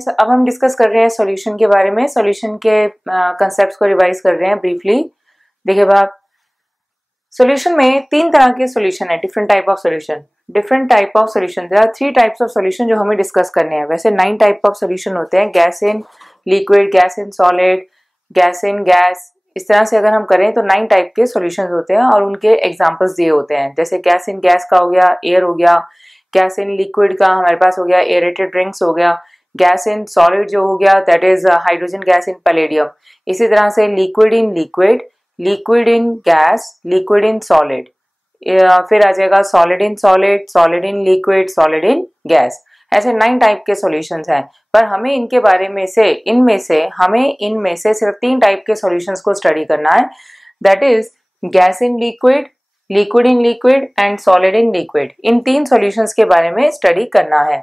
Students, अब हम discuss कर रहे हैं सॉल्यूशन के बारे में। सॉल्यूशन के कंसेप्ट्स को रिवाइज कर रहे हैं ब्रीफली। देखिए बाप, सॉल्यूशन में तीन तरह के सॉल्यूशन है, different type of solution. Different type of solution, there are 3 types of solution जो हमें डिस्कस करने हैं। वैसे 9 टाइप ऑफ सॉल्यूशन होते हैं, gas in liquid, gas in solid, gas in gas. इस तरह से अगर हम करें तो 9 टाइप के सॉल्यूशन होते हैं और उनके एग्जांपल्स दिए होते हैं। जैसे गैस इन गैस का हो गया एयर हो गया, गैस इन लिक्विड का हमारे पास हो गया एरेटेड ड्रिंक्स हो गया, गैस इन सॉलिड जो हो गया that is hydrogen gas in palladium. इसी तरह से liquid in liquid, liquid in gas, liquid in solid, फिर आ जाएगा solid in solid, solid in liquid, solid in gas. ऐसे 9 टाइप के सॉल्यूशंस हैं, पर हमें इनके बारे में से इनमें से सिर्फ 3 टाइप के सॉल्यूशंस को स्टडी करना है, that is gas in liquid, liquid in liquid and solid in liquid. In 3 solutions के बारे में स्टडी करना है।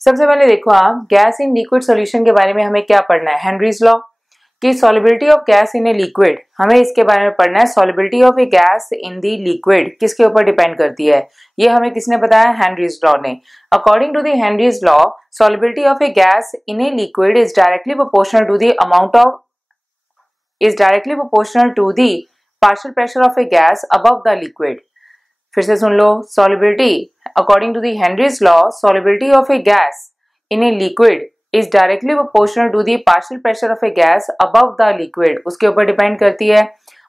सबसे पहले देखो आप, गैस इन लिक्विड सॉल्यूशन के बारे में हमें क्या पढ़ना है? हेनरीज लॉ की solubility of gas in a liquid, हमें इसके बारे में पढ़ना है। Solubility of a gas in the liquid किसके ऊपर डिपेंड करती है, ये हमें किसने बताया? हेनरीज लॉ ने। According to the Henry's law, solubility of a gas in a liquid is directly proportional to the partial pressure of a gas above the liquid. फिर से सुन लो, solubility according to the Henry's law, solubility of a gas in a liquid is directly proportional to the partial pressure of a gas above the liquid, उसके ऊपर depend करती है।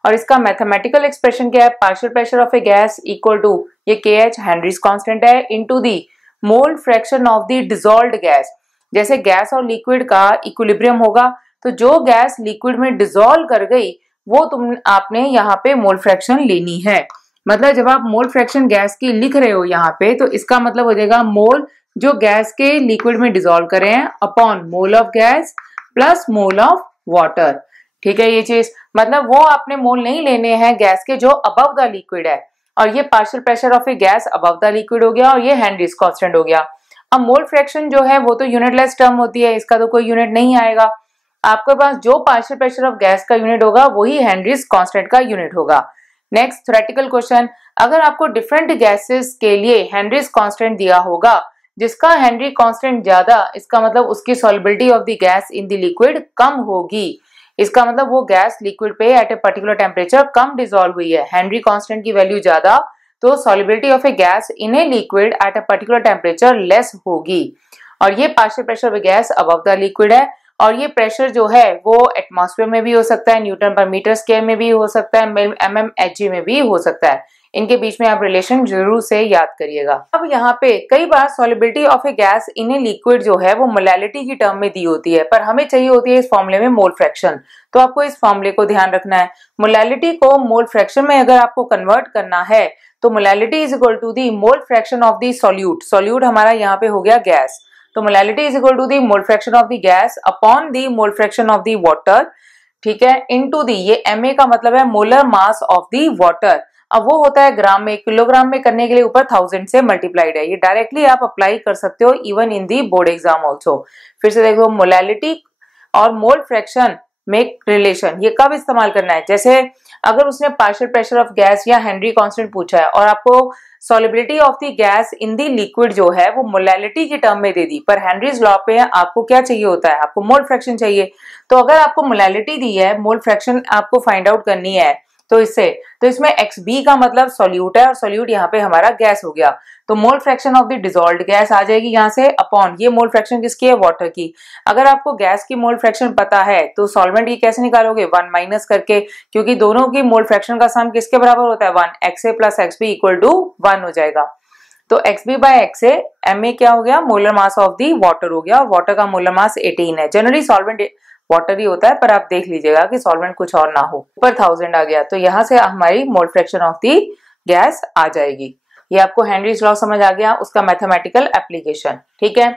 और इसका मैथमेटिकल एक्सप्रेशन क्या है? Partial pressure of a gas equal to ये KH Henry's constant है into the mole fraction of the dissolved gas. जैसे गैस और लिक्विड का इक्विलिब्रियम होगा तो जो गैस लिक्विड में डिसॉल्व कर गई वो आपने यहाँ पे मोल फ्रैक्शन लेनी है। मतलब जब आप मोल फ्रैक्शन गैस की लिख रहे हो यहाँ पे, तो इसका मतलब हो जाएगा मोल जो गैस के लिक्विड में डिसॉल्व करे हैं upon mole of gas plus mole of water. ठीक है, ये चीज मतलब वो आपने मोल नहीं लेने हैं गैस के जो अबव द लिक्विड है, और ये partial pressure of a gas above the liquid हो गया और ये हेनरीज कांस्टेंट हो गया। अब मोल फ्रैक्शन जो है वो तो यूनिटलेस टर्म होती है, इसका तो कोई यूनिट नहीं आएगा। आपके पास जो पार्शियल प्रेशर ऑफ गैस का यूनिट होगा वही हेनरीज कांस्टेंट का यूनिट होगा। नेक्स्ट थ्योरेटिकल क्वेश्चन, अगर आपको डिफरेंट गैसेस के लिए हेनरीज कांस्टेंट दिया होगा, जिसका हेनरी कांस्टेंट ज्यादा, इसका मतलब उसकी solubility of the gas in the liquid कम होगी। इसका मतलब वो गैस लिक्विड पे एट ए पर्टिकुलर टेम्परेचर कम डिसॉल्व हुई है। हेनरी कांस्टेंट की वैल्यू ज्यादा तो solubility of a gas in a liquid at a particular temperature less होगी। और ये partial pressure of a gas above the liquid है, और ये प्रेशर जो है वो एटमॉस्फेयर में भी हो सकता है, न्यूटन पर मीटर स्क्वायर में भी हो सकता है, mmHg में भी हो सकता है। इनके बीच में आप रिलेशन जरूर से याद करिएगा। अब यहाँ पे कई बार solubility of a gas in a liquid जो है वो मोलैलिटी की टर्म में दी होती है, पर हमें चाहिए होती है इस फॉर्मूले में मोल फ्रैक्शन। तो आपको इस फॉर्मूले को ध्यान रखना है। मोलैलिटी को मोल फ्रैक्शन में अगर आपको कन्वर्ट करना है तो molality is equal to the mole fraction of the solute. Solute हमारा यहाँ पे हो गया गैस, तो molality is equal to the mole fraction of the gas upon the mole fraction of the water. ठीक है, इनटू दी ये MA का मतलब है molar mass of the water. अब वो होता है ग्राम में, किलोग्राम में करने के लिए ऊपर 1000 से मल्टीप्लाइड है। ये डायरेक्टली आप अप्लाई कर सकते हो even in the board exam also. फिर से देखो, मोलैलिटी और मोल फ्रैक्शन में रिलेशन ये कब इस्तेमाल करना है? जैसे अगर उसने पार्शियल प्रेशर ऑफ गैस या हेनरी कांस्टेंट पूछा है और आपको solubility of the gas in the liquid जो है वो मोलैलिटी की टर्म में दे दी, पर हेनरीज लॉ पे आपको क्या चाहिए होता है? आपको मोल फ्रैक्शन चाहिए। तो अगर आपको मोलैलिटी दी है, मोल फ्रैक्शन आपको फाइंड आउट करनी है, तो इसमें XB का मतलब सॉल्यूट है और सॉल्यूट यहाँ पे हमारा गैस हो गया, तो mole fraction of the dissolved gas आ जाएगी यहाँ से अपॉन ये मोल फ्रैक्शन किसकी है? वाटर की। अगर आपको गैस की मोल फ्रैक्शन पता है तो सॉल्वेंट की कैसे निकालोगे? 1 माइनस करके, क्योंकि दोनों की मोल फ्रैक्शन का सम किसके बराबर होता है? 1। XA plus XB equal to 1 हो जाएगा। तो XB बाय XA, MA क्या हो गया? Molar mass of the water हो गया, और वाटर का मोलर मास 18 है। जनरली सॉल्वेंट वाटर ही होता है, पर आप देख लीजिएगा कि सॉल्वेंट कुछ और ना हो। ऊपर 1000 आ गया, तो यहाँ से हमारी mole fraction of the gas आ जाएगी। ये आपको हेनरीज लॉ समझ आ गया, उसका मैथमेटिकल एप्लीकेशन। ठीक है,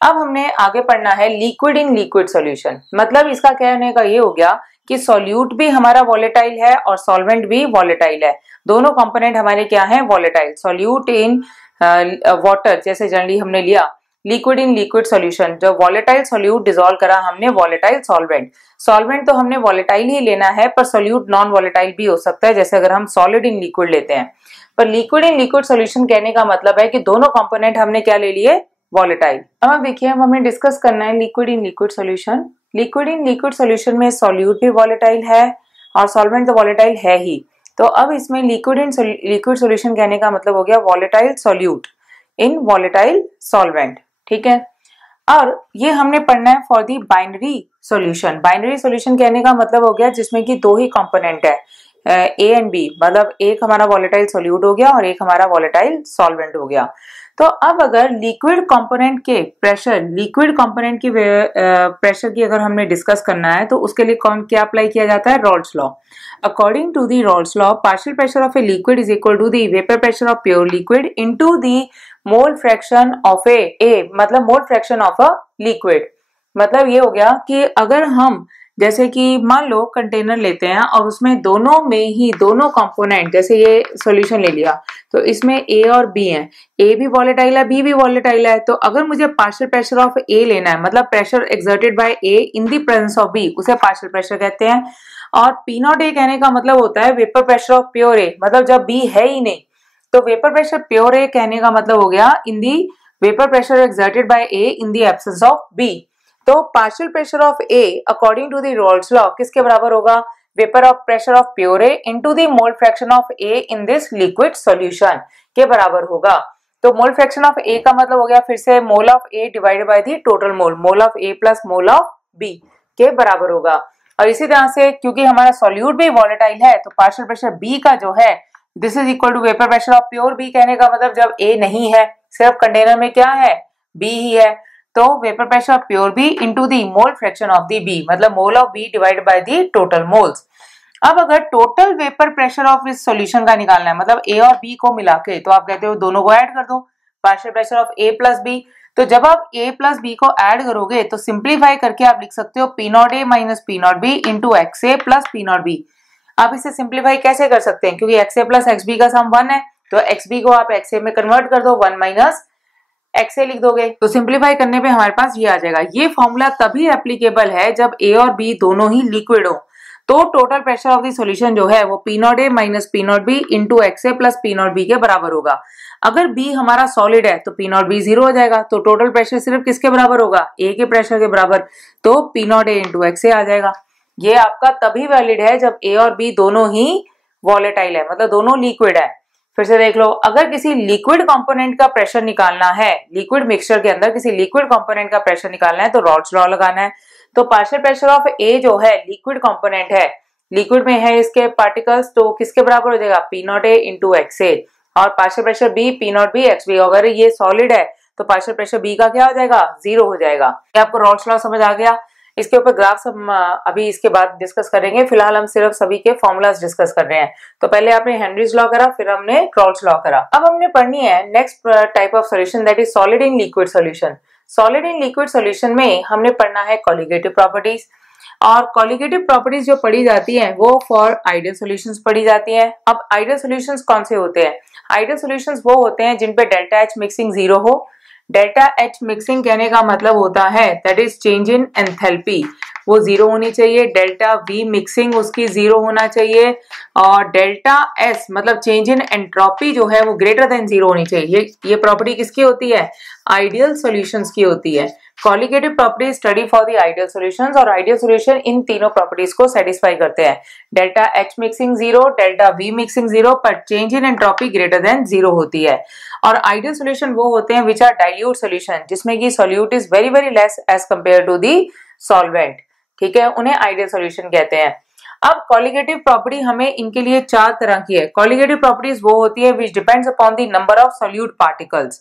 अब हमने आगे पढ़ना है लिक्विड इन लिक्विड सॉल्यूशन। मतलब इसका कहने का ये हो गया कि सॉल्यूट भी हमारा वॉलेटाइल है और सॉल्वेंट भी वॉलेटाइल है। दोनों कंपोनेंट हमारे क्या है? वॉलेटाइल। सॉल्यूट इन वाटर जैसे जनरली हमने लिया, लिक्विड इन लिक्विड सॉल्यूशन, जो वॉलेटाइल सॉल्यूट डिसॉल्व करा हमने वॉलेटाइल सॉल्वेंट। सॉल्वेंट तो हमने वॉलेटाइल ही लेना है, पर सॉल्यूट नॉन वॉलेटाइल भी हो सकता है, जैसे अगर हम सॉलिड इन लिक्विड लेते हैं। पर लिक्विड इन लिक्विड सॉल्यूशन कहने का मतलब है कि दोनों कंपोनेंट हमने क्या ले लिए? वॉलेटाइल। अब देखिए, अब हमें डिस्कस करना है liquid in liquid solution. Liquid in liquid solution में सॉल्यूट भी वॉलेटाइल है और सॉल्वेंट तो वॉलेटाइल है ही। तो अब इसमें लिक्विड इन लिक्विड सॉल्यूशन कहने का मतलब हो गया volatile solute in volatile solvent. ठीक है, और ये हमने पढ़ना है for the binary solution. Binary solution कहने का मतलब हो गया जिसमें कि दो ही कंपोनेंट है, ए एंड बी, मतलब एक हमारा वॉलेटाइल सॉल्यूट हो गया और एक हमारा वॉलेटाइल सॉल्वेंट हो गया। तो अब अगर लिक्विड कंपोनेंट के प्रेशर, लिक्विड कंपोनेंट की प्रेशर की अगर हमने डिस्कस करना है तो उसके लिए कौन क्या अप्लाई किया जाता है, Raoult's law. According to the Raoult's law, partial pressure of a liquid is equal to the vapour pressure of pure liquid into the mole fraction of a मतलब mole fraction of a liquid. मतलब ये हो गया कि अगर हम जैसे कि मान लो कंटेनर लेते हैं और उसमें दोनों में ही दोनों कंपोनेंट, जैसे ये सॉल्यूशन ले लिया तो इसमें ए और बी है, ए भी वॉलेटाइल है बी भी वॉलेटाइल है। तो अगर मुझे पार्शियल प्रेशर ऑफ ए लेना है, मतलब pressure exerted by A in the presence of B, उसे पार्शियल प्रेशर कहते हैं। और पी नॉट ए कहने का मतलब होता है वेपर प्रेशर ऑफ प्योर ए, मतलब जब बी है ही नहीं। तो वेपर प्रेशर प्योर ए कहने का मतलब हो गया in the vapour pressure exerted by A in the absence of B. तो partial pressure of A according to the Raoult's law किसके बराबर होगा, vapour of pressure of pure A into the mole fraction of A in this liquid solution के बराबर होगा। तो mole fraction of ए का मतलब हो गया फिर से mole of A divided by the total mole, mole of A plus mole of B के बराबर होगा। और इसी तरह से क्योंकि हमारा सॉल्यूट भी वॉलेटाइल है तो पार्शियल प्रेशर बी का जो है this is equal to vapour pressure of pure B, कहने का मतलब जब ए नहीं है, सिर्फ कंटेनर में क्या है, बी ही है, तो vapour pressure of pure B into the mole fraction of the B, मतलब mole of B divided by the total moles. अब अगर टोटल वेपर प्रेशर ऑफ इस सॉल्यूशन का निकालना है, मतलब ए और बी को मिला के, तो आप कहते हो दोनों को ऐड कर दो, partial pressure of A plus B. तो जब आप ए प्लस बी को ऐड करोगे तो सिंप्लीफाई करके आप लिख सकते हो P not A minus P not B into X A plus P not B. आप इसे सिंप्लीफाई कैसे कर सकते हैं, क्योंकि X A plus X B का सम 1 है, तो एक्स बी को आप एक्स ए में कन्वर्ट कर दो, 1 माइनस एक्स ए लिख दोगे, तो सिंप्लीफाई करने पे हमारे पास ये आ जाएगा। ये फॉर्मूला तभी एप्लीकेबल है जब ए और बी दोनों ही लिक्विड हो। तो total pressure of the solution जो है वो P not A minus P not B into X A plus P not be के बराबर होगा। अगर बी हमारा सॉलिड है तो पी नॉट बी 0 हो जाएगा, तो टोटल प्रेशर सिर्फ किसके बराबर होगा, ए के प्रेशर के बराबर, तो P not A into X A आ जाएगा। ये आपका तभी वैलिड है जब ए और बी दोनों ही वॉलेटाइल है, मतलब दोनों लिक्विड है। फिर से देख लो, अगर किसी लिक्विड कंपोनेंट का प्रेशर निकालना है, लिक्विड मिक्सचर के अंदर किसी लिक्विड कंपोनेंट का प्रेशर निकालना है तो रॉल्स लॉ लगाना है। तो पार्शियल प्रेशर ऑफ ए जो है लिक्विड कंपोनेंट है, लिक्विड में है इसके पार्टिकल्स, तो किसके बराबर हो जाएगा, P not A into X A. और partial pressure B P not B X B, अगर ये सॉलिड है तो पार्शियल प्रेशर बी का क्या हो जाएगा, 0 हो जाएगा। क्या आपको रॉल्स लॉ समझ आ गया? इसके ऊपर ग्राफ्स हम अभी इसके बाद डिस्कस करेंगे, फिलहाल हम सिर्फ सभी के फॉर्मूलाज डिस्कस कर रहे हैं। तो पहले आपने हेनरीज लॉ करा, फिर हमने रॉल्स लॉ करा। अब हमने पढ़नी है next type of solution, that is solid in liquid solution. Solid in liquid solution में हमने पढ़ना है कॉलिगेटिव प्रॉपर्टीज, और कॉलिगेटिव प्रॉपर्टीज जो पढ़ी जाती हैं वो फॉर आइडियल सॉल्यूशंस पढ़ी जाती हैं। अब आइडियल सॉल्यूशंस कौन से होते हैं? आइडियल सॉल्यूशंस वो होते हैं जिन पे डेल्टा एच मिक्सिंग 0 हो। डेल्टा एच मिक्सिंग कहने का मतलब होता है that is change in enthalpy, वो 0 होनी चाहिए। डेल्टा वी मिक्सिंग उसकी 0 होना चाहिए, और डेल्टा एस मतलब चेंज इन एंट्रोपी जो है वो ग्रेटर देन 0 होनी चाहिए। ये प्रॉपर्टी किसकी होती है? आइडियल सॉल्यूशंस की होती है। Colligative property study for the ideal solutions, और आइडियल सॉल्यूशन इन तीनों प्रॉपर्टीज को सेटिस्फाई करते हैं। Delta H mixing 0, delta we mixing 0, पर change in entropy greater than 0 होती है। और आइडियल सॉल्यूशन वो होते हैं विच आर डाइल्यूट सॉल्यूशन, जिसमें कि solute is very very less as compare to the solvent, ठीक है, उन्हें आइडियल सॉल्यूशन कहते हैं। अब कॉलिगेटिव प्रॉपर्टी हमें इनके लिए 4 तरह की है। कॉलिगेटिव प्रॉपर्टीज वो होती है which depends upon the number of solute particles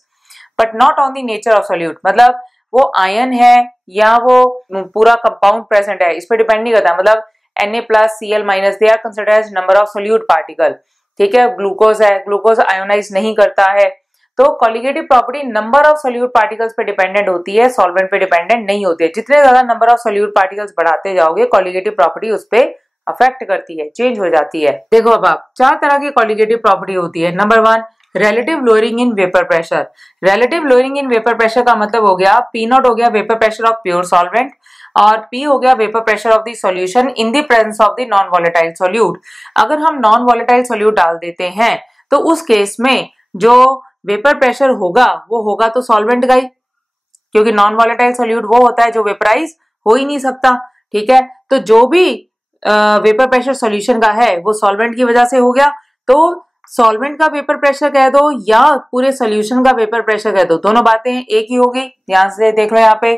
but not on the nature of solute, मतलब वो आयन है या वो पूरा कंपाउंड प्रेजेंट है इस पर डिपेंड नहीं करता। मतलब Na+Cl- they are considered as number of solute particle, ठीक है। ग्लूकोज है, ग्लूकोज आयोनाइज नहीं करता है। तो colligative property number of solute particles पे डिपेंडेंट होती है, सॉल्वेंट पे डिपेंडेंट नहीं होती है। जितने ज्यादा नंबर ऑफ सॉल्यूट पार्टिकल्स बढ़ाते जाओगे कॉलिगेटिव प्रॉपर्टी उस पे अफेक्ट करती है, चेंज हो जाती है। देखो अब आप 4 तरह की कॉलिगेटिव प्रॉपर्टी होती है। Number 1 relative lowering in vapour pressure. Relative lowering in vapour pressure का मतलब हो गया पी नॉट हो गया vapour pressure of pure solvent, और P हो गया vapour pressure of the solution in the presence of the non volatile solute. अगर हम नॉन वॉलेटाइल सॉल्यूट डाल देते हैं तो उस केस में जो वेपर प्रेशर होगा वो होगा तो सॉल्वेंट का ही, क्योंकि नॉन वॉलेटाइल सोल्यूट वो होता है जो वेपराइज हो ही नहीं सकता। ठीक है, तो जो भी वेपर प्रेशर सॉल्यूशन का है वो सॉल्वेंट की वजह से हो गया, तो सॉल्वेंट का वेपर प्रेशर कह दो या पूरे सोल्यूशन का वेपर प्रेशर कह दो, दोनों बातें एक ही होगी। ध्यान से देख लो यहाँ पे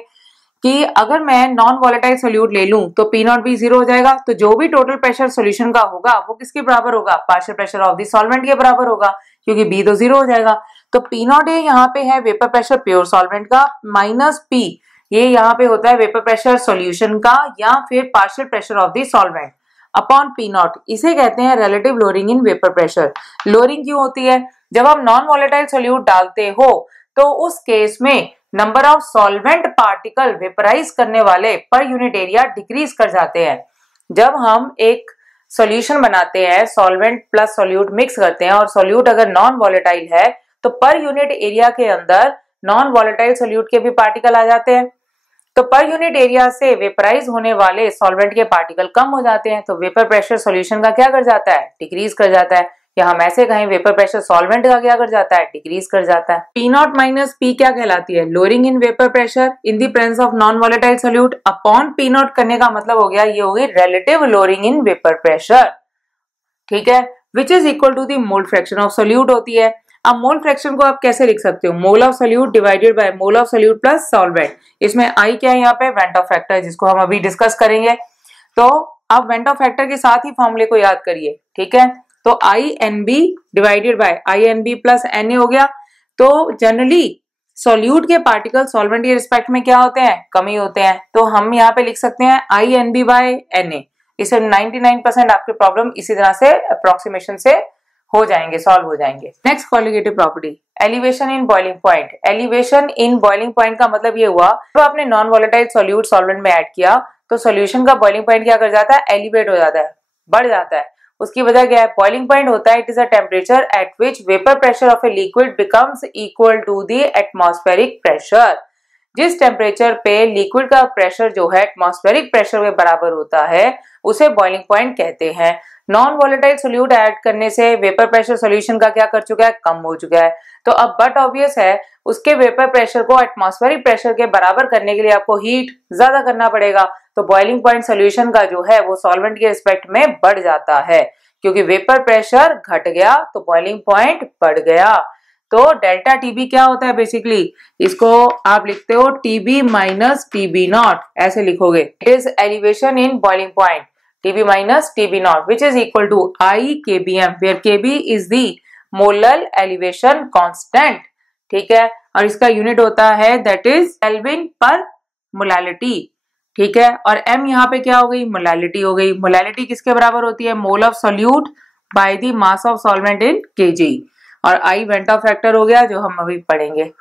कि अगर मैं नॉन वॉलेटाइल सोल्यूट ले लूं तो पी नॉट भी जीरो हो जाएगा, तो जो भी टोटल प्रेशर सोल्यूशन का होगा वो किसके बराबर होगा, partial pressure of the solvent के बराबर होगा, क्योंकि बी तो जीरो हो जाएगा। तो पी नॉट ए यहाँ पे है वेपर प्रेशर प्योर सॉल्वेंट का, माइनस पी ये यहाँ पे होता है वेपर प्रेशर सॉल्यूशन का या फिर partial pressure of the solvent upon P not. इसे कहते हैं relative lowering in vapour pressure. Lowering क्यों होती है, जब हम नॉन वॉलेटाइल सोल्यूट डालते हो तो उस केस में number of solvent particle vaporise करने वाले पर यूनिट एरिया डिक्रीज कर जाते हैं। जब हम एक सॉल्यूशन बनाते हैं, सॉल्वेंट प्लस सोल्यूट मिक्स करते हैं और सोल्यूट अगर नॉन वॉलेटाइल है तो पर यूनिट एरिया के अंदर नॉन वॉलेटाइल सोल्यूट के भी पार्टिकल आ जाते हैं, तो पर यूनिट एरिया से वेपराइज होने वाले सॉल्वेंट के पार्टिकल कम हो जाते हैं, तो वेपर प्रेशर सॉल्यूशन का क्या कर जाता है, डिक्रीज कर जाता है, या हम ऐसे कहें वेपर प्रेशर सॉल्वेंट का क्या कर जाता है, डिक्रीज कर जाता है। पी नॉट माइनस पी क्या कहलाती है, lowering in vapour pressure in the presence of non volatile solute upon P not करने का मतलब हो गया ये होगी relative lowering in vapour pressure. ठीक है, which is equal to the mole fraction of solute होती है। अब मोल फ्रैक्शन को आप कैसे लिख सकते हो, mole of solute divided by mole of solute plus solvent. इसमें आई क्या है यहाँ पे, वेंट ऑफ फैक्टर, जिसको हम अभी डिस्कस करेंगे। तो आप वेंट ऑफ फैक्टर के साथ ही फॉर्मूले को याद करिए। ठीक है, तो I N B divided by I N B plus N A हो गया। तो जनरली सोल्यूट के पार्टिकल सॉल्वेंट के रिस्पेक्ट में क्या होते हैं, कम ही होते हैं, तो हम यहाँ पे लिख सकते हैं I N B by N A. इसे 99% आपके प्रॉब्लम इसी तरह से अप्रोक्सीमेशन से हो जाएंगे, सॉल्व हो जाएंगे। Next colligative property, elevation in boiling point. Elevation in boiling point का मतलब ये हुआ जब आपने नॉन वॉलेटाइल सोल्यूट सॉल्वेंट में ऐड किया तो सोल्यूशन का बॉइलिंग पॉइंट क्या कर जाता है, एलिवेट हो जाता है, बढ़ जाता है। उसकी वजह क्या है, बॉइलिंग पॉइंट होता है it is a temperature at which vapour pressure of a liquid becomes equal to the atmospheric pressure. जिस टेम्परेचर पे लिक्विड का प्रेशर जो है एटमॉस्फेरिक प्रेशर के बराबर होता है उसे बॉइलिंग पॉइंट कहते हैं। नॉन वॉलेटाइल सोल्यूट ऐड करने से वेपर प्रेशर सॉल्यूशन का क्या कर चुका है, कम हो चुका है, तो अब बट ऑब्वियस है उसके वेपर प्रेशर को एटमॉस्फेरिक प्रेशर के बराबर करने के लिए आपको हीट ज्यादा करना पड़ेगा, तो बॉइलिंग पॉइंट सॉल्यूशन का जो है वो सॉल्वेंट के रिस्पेक्ट में बढ़ जाता है, क्योंकि वेपर प्रेशर घट गया तो बॉइलिंग पॉइंट बढ़ गया। तो डेल्टा टीबी क्या होता है, बेसिकली इसको आप लिखते हो टीबी माइनस टीबी नॉट, ऐसे लिखोगे। It is elevation in boiling point TB minus TB naught, which is equal to I kbm, where kb is the molar elevation constant। ठीक है, और इसका यूनिट होता है that is Kelvin per molality। ठीक है, और m यहाँ पे क्या हो गई, मोलालिटी हो गई। मोलालिटी किसके बराबर होती है, mole of solute by the mass of solvent in kg, और I वेंट ऑफ फैक्टर हो गया जो हम अभी पढ़ेंगे।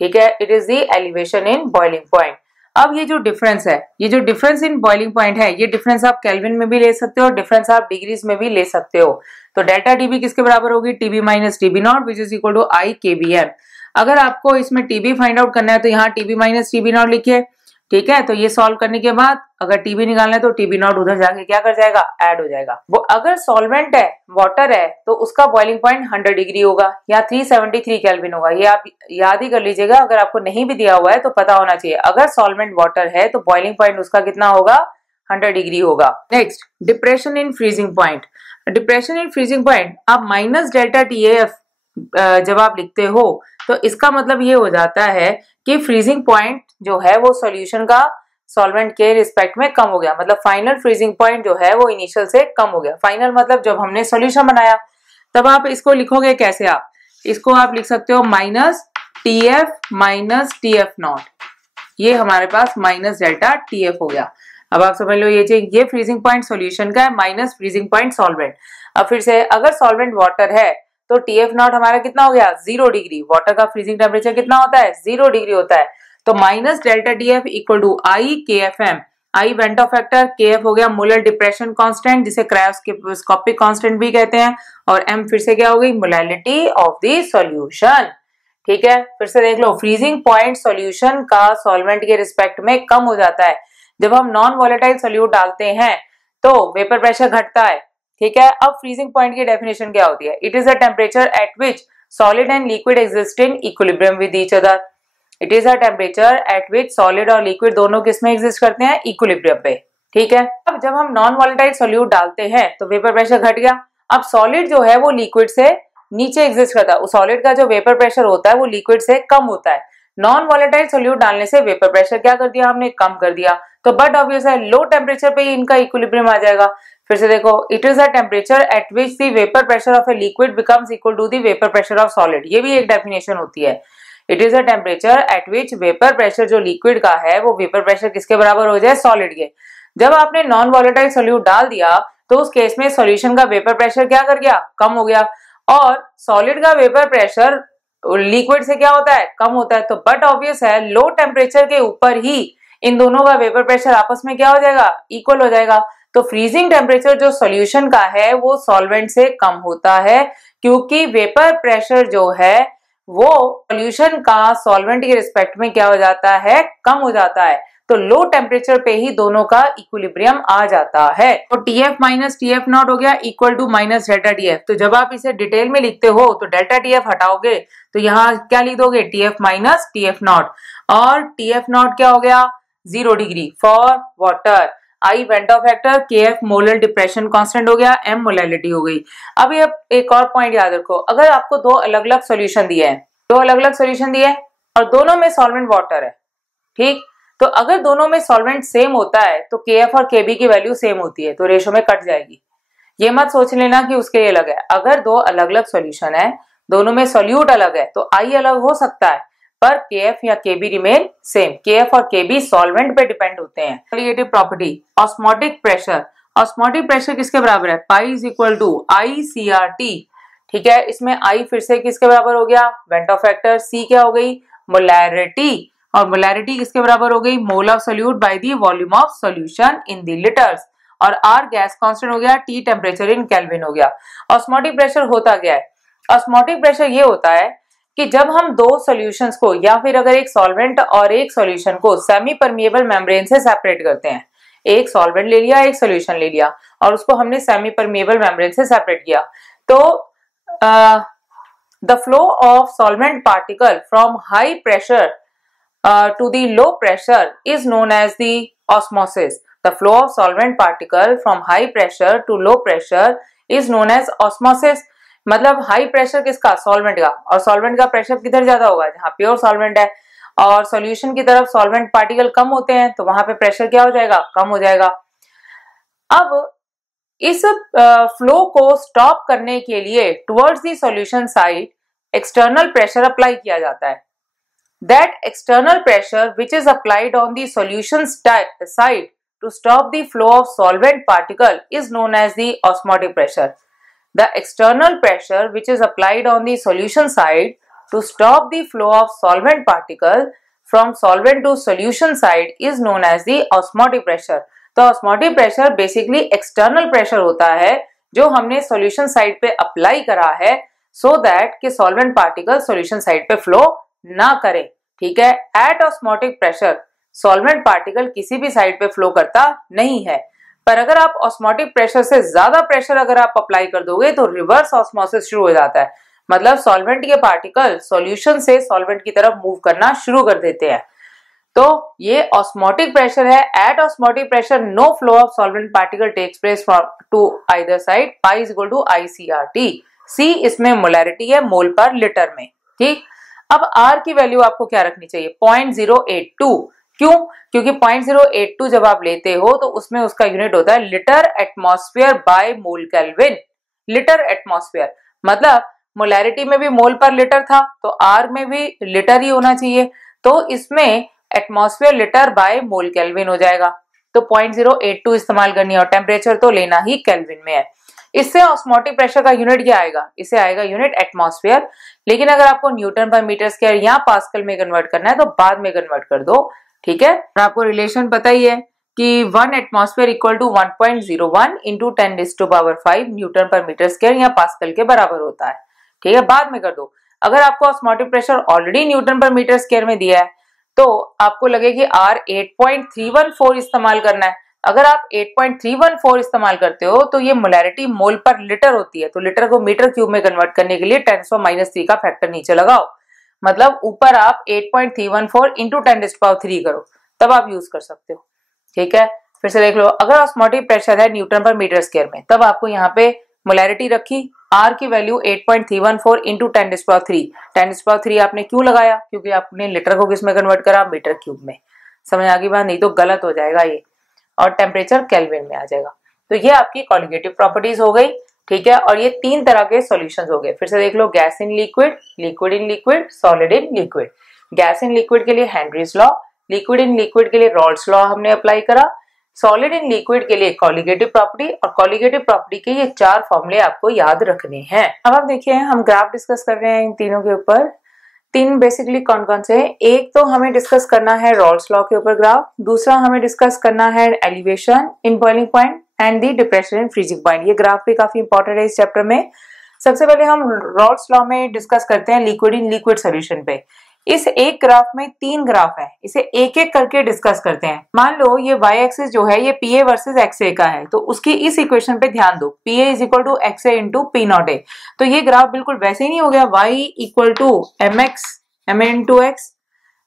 ठीक है, it is the elevation in boiling point. अब ये जो डिफरेंस है, ये जो डिफरेंस इन बॉइलिंग पॉइंट है, ये डिफरेंस आप केल्विन में भी ले सकते हो, डिफरेंस आप डिग्रीज में भी ले सकते हो। तो डेल्टा टीबी किसके बराबर होगी, TB minus TB not, which is equal to I KBM. अगर आपको इसमें टीबी फाइंड आउट करना है तो यहाँ टीबी माइनस टीबी नॉट लिखिए। ठीक है, तो ये सॉल्व करने के बाद अगर टीबी निकालना है तो टीबी नॉट उधर जाके क्या कर जाएगा, ऐड हो जाएगा। वो अगर सॉल्वेंट है, वाटर है, तो उसका बॉइलिंग पॉइंट 100 डिग्री होगा या 373 केल्विन होगा। ये आप याद ही कर लीजिएगा, अगर आपको नहीं भी दिया हुआ है तो पता होना चाहिए। अगर सॉल्वेंट वाटर है तो बॉइलिंग पॉइंट उसका कितना होगा, 100 डिग्री होगा। Next, depression in freezing point. Depression in freezing point आप माइनस डेल्टा TAF जब आप लिखते हो तो इसका मतलब ये हो जाता है कि फ्रीजिंग पॉइंट जो है वो सॉल्यूशन का सॉल्वेंट के रिस्पेक्ट में कम हो गया, मतलब फाइनल फ्रीजिंग पॉइंट जो है वो इनिशियल से कम हो गया। फाइनल मतलब जब हमने सॉल्यूशन बनाया, तब आप इसको लिखोगे कैसे, आप इसको आप लिख सकते हो minus TF minus TF not, ये हमारे पास माइनस डेल्टा TF हो गया। अब आप समझ लो ये फ्रीजिंग पॉइंट सॉल्यूशन का है माइनस फ्रीजिंग पॉइंट सॉल्वेंट। अब फिर से अगर सॉल्वेंट वाटर है तो TF नॉट हमारा कितना हो गया, 0 डिग्री। वाटर का फ्रीजिंग टेम्परेचर कितना होता है, 0 डिग्री होता है। तो minus delta TF equal to I KFM। I van't hoff factor, KF हो गया मोलर डिप्रेशन कांस्टेंट, जिसे क्रायोस्कोपिक कांस्टेंट भी कहते हैं, और M फिर से क्या हो गई, मोलालिटी ऑफ द सॉल्यूशन। ठीक है, फिर से देख लो, फ्रीजिंग पॉइंट सॉल्यूशन का सॉल्वेंट के रिस्पेक्ट में कम हो जाता है। जब हम नॉन वॉलेटाइल सोल्यूट डालते हैं तो वेपर प्रेशर घटता है। ठीक है, अब फ्रीजिंग पॉइंट की डेफिनेशन क्या होती है, it is a temperature at which solid and liquid exist in equilibrium with each other. It is a temperature at which solid और लिक्विड दोनों किसमें एग्जिस्ट करते हैं, इक्विलिब्रियम पे। ठीक है, अब जब हम नॉन वॉलेटाइल सोल्यूट डालते हैं तो वेपर प्रेशर घट गया। अब सॉलिड जो है वो लिक्विड से नीचे एग्जिस्ट करता है, उस सॉलिड का जो वेपर प्रेशर होता है वो लिक्विड से कम होता है। नॉन वॉलेटाइल सोल्यूट डालने से वेपर प्रेशर क्या कर दिया हमने, कम कर दिया। तो बट ऑब्वियस है लो टेम्परेचर पे ही इनका इक्विलिब्रियम आ जाएगा। फिर से देखो, it is a temperature at which the vapour pressure of a liquid becomes equal to the vapour pressure of solid, ये भी एक डेफिनेशन होती है। It is a temperature at which vapour pressure जो लिक्विड का है वो वेपर प्रेशर किसके बराबर हो जाए, सॉलिड के। जब आपने नॉन वॉलेटाइल सोल्यूट डाल दिया तो उस केस में सॉल्यूशन का वेपर प्रेशर क्या कर गया, कम हो गया, और सॉलिड का वेपर प्रेशर लिक्विड से क्या होता है, कम होता है। तो बट ऑब्वियस है लो टेम्परेचर के ऊपर ही इन दोनों का वेपर प्रेशर आपस में क्या हो जाएगा, इक्वल हो जाएगा। तो फ्रीजिंग टेम्परेचर जो सॉल्यूशन का है वो सॉल्वेंट से कम होता है, क्योंकि वेपर प्रेशर जो है वो सॉल्यूशन का सॉल्वेंट के रिस्पेक्ट में क्या हो जाता है, कम हो जाता है। तो लो टेम्परेचर पे ही दोनों का इक्विलिब्रियम आ जाता है। तो TF माइनस TF नॉट हो गया equal to minus delta TF। तो जब आप इसे डिटेल में लिखते हो तो डेल्टा TF हटाओगे तो यहाँ क्या लिख दोगे, TF माइनस TF नॉट, और TF नॉट क्या हो गया, 0 degree for water, I Vento factor, KF molar depression constant हो गया, M मोलैलिटी हो गई। अब ये एक और पॉइंट याद रखो, अगर आपको दो अलग अलग सोल्यूशन दिए हैं, दो अलग अलग सोल्यूशन दिए हैं और दोनों में सॉल्वेंट वाटर है, ठीक, तो अगर दोनों में सॉल्वेंट सेम होता है तो KF और KB की वैल्यू सेम होती है, तो रेशो में कट जाएगी। ये मत सोच लेना कि उसके लिए अलग है। अगर दो अलग अलग सॉल्यूशन है, दोनों में सोल्यूट अलग है, तो I अलग हो सकता है पर KF या KB रिमेन सेम। KF और KB सॉल्वेंट पे डिपेंड होते हैं। Relative property, osmotic pressure, osmotic pressure किसके बराबर है, pi is equal to ICRT। ठीक है, इसमें I फिर से किसके बराबर हो गया, वेंटो फैक्टर, C क्या हो गई, मोलैरिटी, और मोलैरिटी किसके बराबर हो गई, mole of solute by the volume of solution in the litres, और R गैस कांस्टेंट हो गया, T टेम्परेचर इन केल्विन हो गया। ऑस्मोटिक प्रेशर होता क्या है, ऑस्मोटिक प्रेशर ये होता है कि जब हम दो सॉल्यूशंस को या फिर अगर एक सॉल्वेंट और एक सॉल्यूशन को सेमी परमिएबल मेम्ब्रेन से सेपरेट करते हैं, एक सॉल्वेंट ले लिया, एक सॉल्यूशन ले लिया और उसको हमने सेमी परमिएबल मेम्ब्रेन से सेपरेट किया, तो the flow of solvent particle from high pressure to the low pressure is known as the osmosis. The flow of solvent particle from high pressure to low pressure is known as osmosis. मतलब high pressure किसका, solvent का, और solvent का pressure किधर ज्यादा होगा, जहां pure solvent है, और सॉल्यूशन की तरफ सॉल्वेंट पार्टिकल कम होते हैं तो वहां पे प्रेशर क्या हो जाएगा, कम हो जाएगा। अब इस फ्लो को स्टॉप करने के लिए towards the solution side external pressure apply किया जाता है। That external pressure which is applied on the solution side to stop the flow of solvent particle is known as the osmotic pressure. The external pressure which is applied on the solution side to stop the flow of solvent particle from solvent to solution side is known as the osmotic pressure. तो osmotic pressure basically external pressure होता है जो हमने solution side पे apply करा है so that कि solvent particle solution side पे flow ना करे। ठीक है, at osmotic pressure solvent particle किसी भी साइड पे फ्लो करता नहीं है, पर अगर आप ऑस्मोटिक प्रेशर से ज्यादा प्रेशर अगर आप अप्लाई कर दोगे तो रिवर्स ऑस्मोसिस शुरू हो जाता है, मतलब सॉल्वेंट के पार्टिकल सॉल्यूशन से सॉल्वेंट की तरफ मूव करना शुरू कर देते हैं। तो ये ऑस्मोटिक प्रेशर है। At osmotic pressure no flow of solvent particle takes place to either side, pi is equal to ICRT। C इसमें मोलैरिटी है, मोल पर लीटर में। ठीक, अब R की वैल्यू आपको क्या रखनी चाहिए, 0.082। क्यों, क्योंकि 0.082 जब आप लेते हो तो उसमें उसका यूनिट होता है litre atmosphere by mole kelvin. Litre atmosphere मतलब मोलैरिटी में भी मोल पर लीटर था तो R में भी लीटर ही होना चाहिए, तो इसमें atmosphere litre by mole kelvin हो जाएगा। तो 0.082 इस्तेमाल करनी है, और टेम्परेचर तो लेना ही केल्विन में है। इससे ऑस्मोटिक प्रेशर का यूनिट क्या आएगा, इसे आएगा यूनिट एटमॉस्फेयर, लेकिन अगर आपको न्यूटन पर मीटर स्क्वायर या पास्कल में कन्वर्ट करना है तो बाद में कन्वर्ट कर दो। ठीक है, और आपको रिलेशन पता ही है कि 1 atmosphere equal to 1.01 into 10⁵ newton per metre square या पास्कल के बराबर होता है। ठीक है, बाद में कर दो। अगर आपको osmotic pressure already Newton per metre square में दिया है तो आपको लगे कि R 8.314 इस्तेमाल करना है। अगर आप 8.314 इस्तेमाल करते हो तो ये मोलैरिटी मोल पर लीटर होती है, तो लीटर को मीटर क्यूब में कन्वर्ट करने के लिए 10⁻³ का फैक्टर नीचे लगाओ, मतलब ऊपर आप 8.314 इंटू 10⁻³ करो, तब आप यूज कर सकते हो। ठीक है, फिर से देख लो, अगर ऑस्मोटिक प्रेशर है न्यूटन पर मीटर स्क्वायर में, तब आपको यहाँ पे मोलैरिटी रखी, आर की वैल्यू 8.314 इंटू 10⁻³ 10⁻³ आपने क्यों लगाया, क्योंकि आपने लीटर को किस में कन्वर्ट करा, मीटर क्यूब में। समझ आ गई बात, नहीं तो गलत हो जाएगा ये, और टेम्परेचर केल्विन में आ जाएगा। तो ये आपकी कॉलिगेटिव प्रॉपर्टीज हो गई। ठीक है, और ये 3 तरह के सॉल्यूशंस हो गए। फिर से देख लो, gas in liquid, liquid in liquid, solid in liquid. Gas in liquid के लिए Henry's law, liquid in liquid के लिए रॉल्स लॉ हमने अप्लाई करा, सॉलिड इन लिक्विड के लिए कॉलिगेटिव प्रॉपर्टी, और कॉलिगेटिव प्रॉपर्टी के ये 4 फॉर्मूले आपको याद रखने हैं। अब आप देखिए, हम ग्राफ डिस्कस कर रहे हैं इन तीनों के ऊपर। 3 बेसिकली कौन कौन से हैं? एक तो हमें डिस्कस करना है रॉल्स लॉ के ऊपर ग्राफ, दूसरा हमें डिस्कस करना है elevation in boiling point and the depression in freezing point. ये ग्राफ भी काफी इंपॉर्टेंट है इस चैप्टर में। सबसे पहले हम रॉल्स लॉ में डिस्कस करते हैं लिक्विड इन लिक्विड सोल्यूशन पे। इस एक ग्राफ में 3 ग्राफ है, इसे एक एक करके डिस्कस करते हैं। मान लो ये y एक्सिस जो है ये PA वर्सेस XA का है, तो उसकी इस इक्वेशन पे ध्यान दो, PA is equal to XA into P not A। तो ये ग्राफ बिल्कुल वैसे ही नहीं हो गया, y equal to mx ma into x।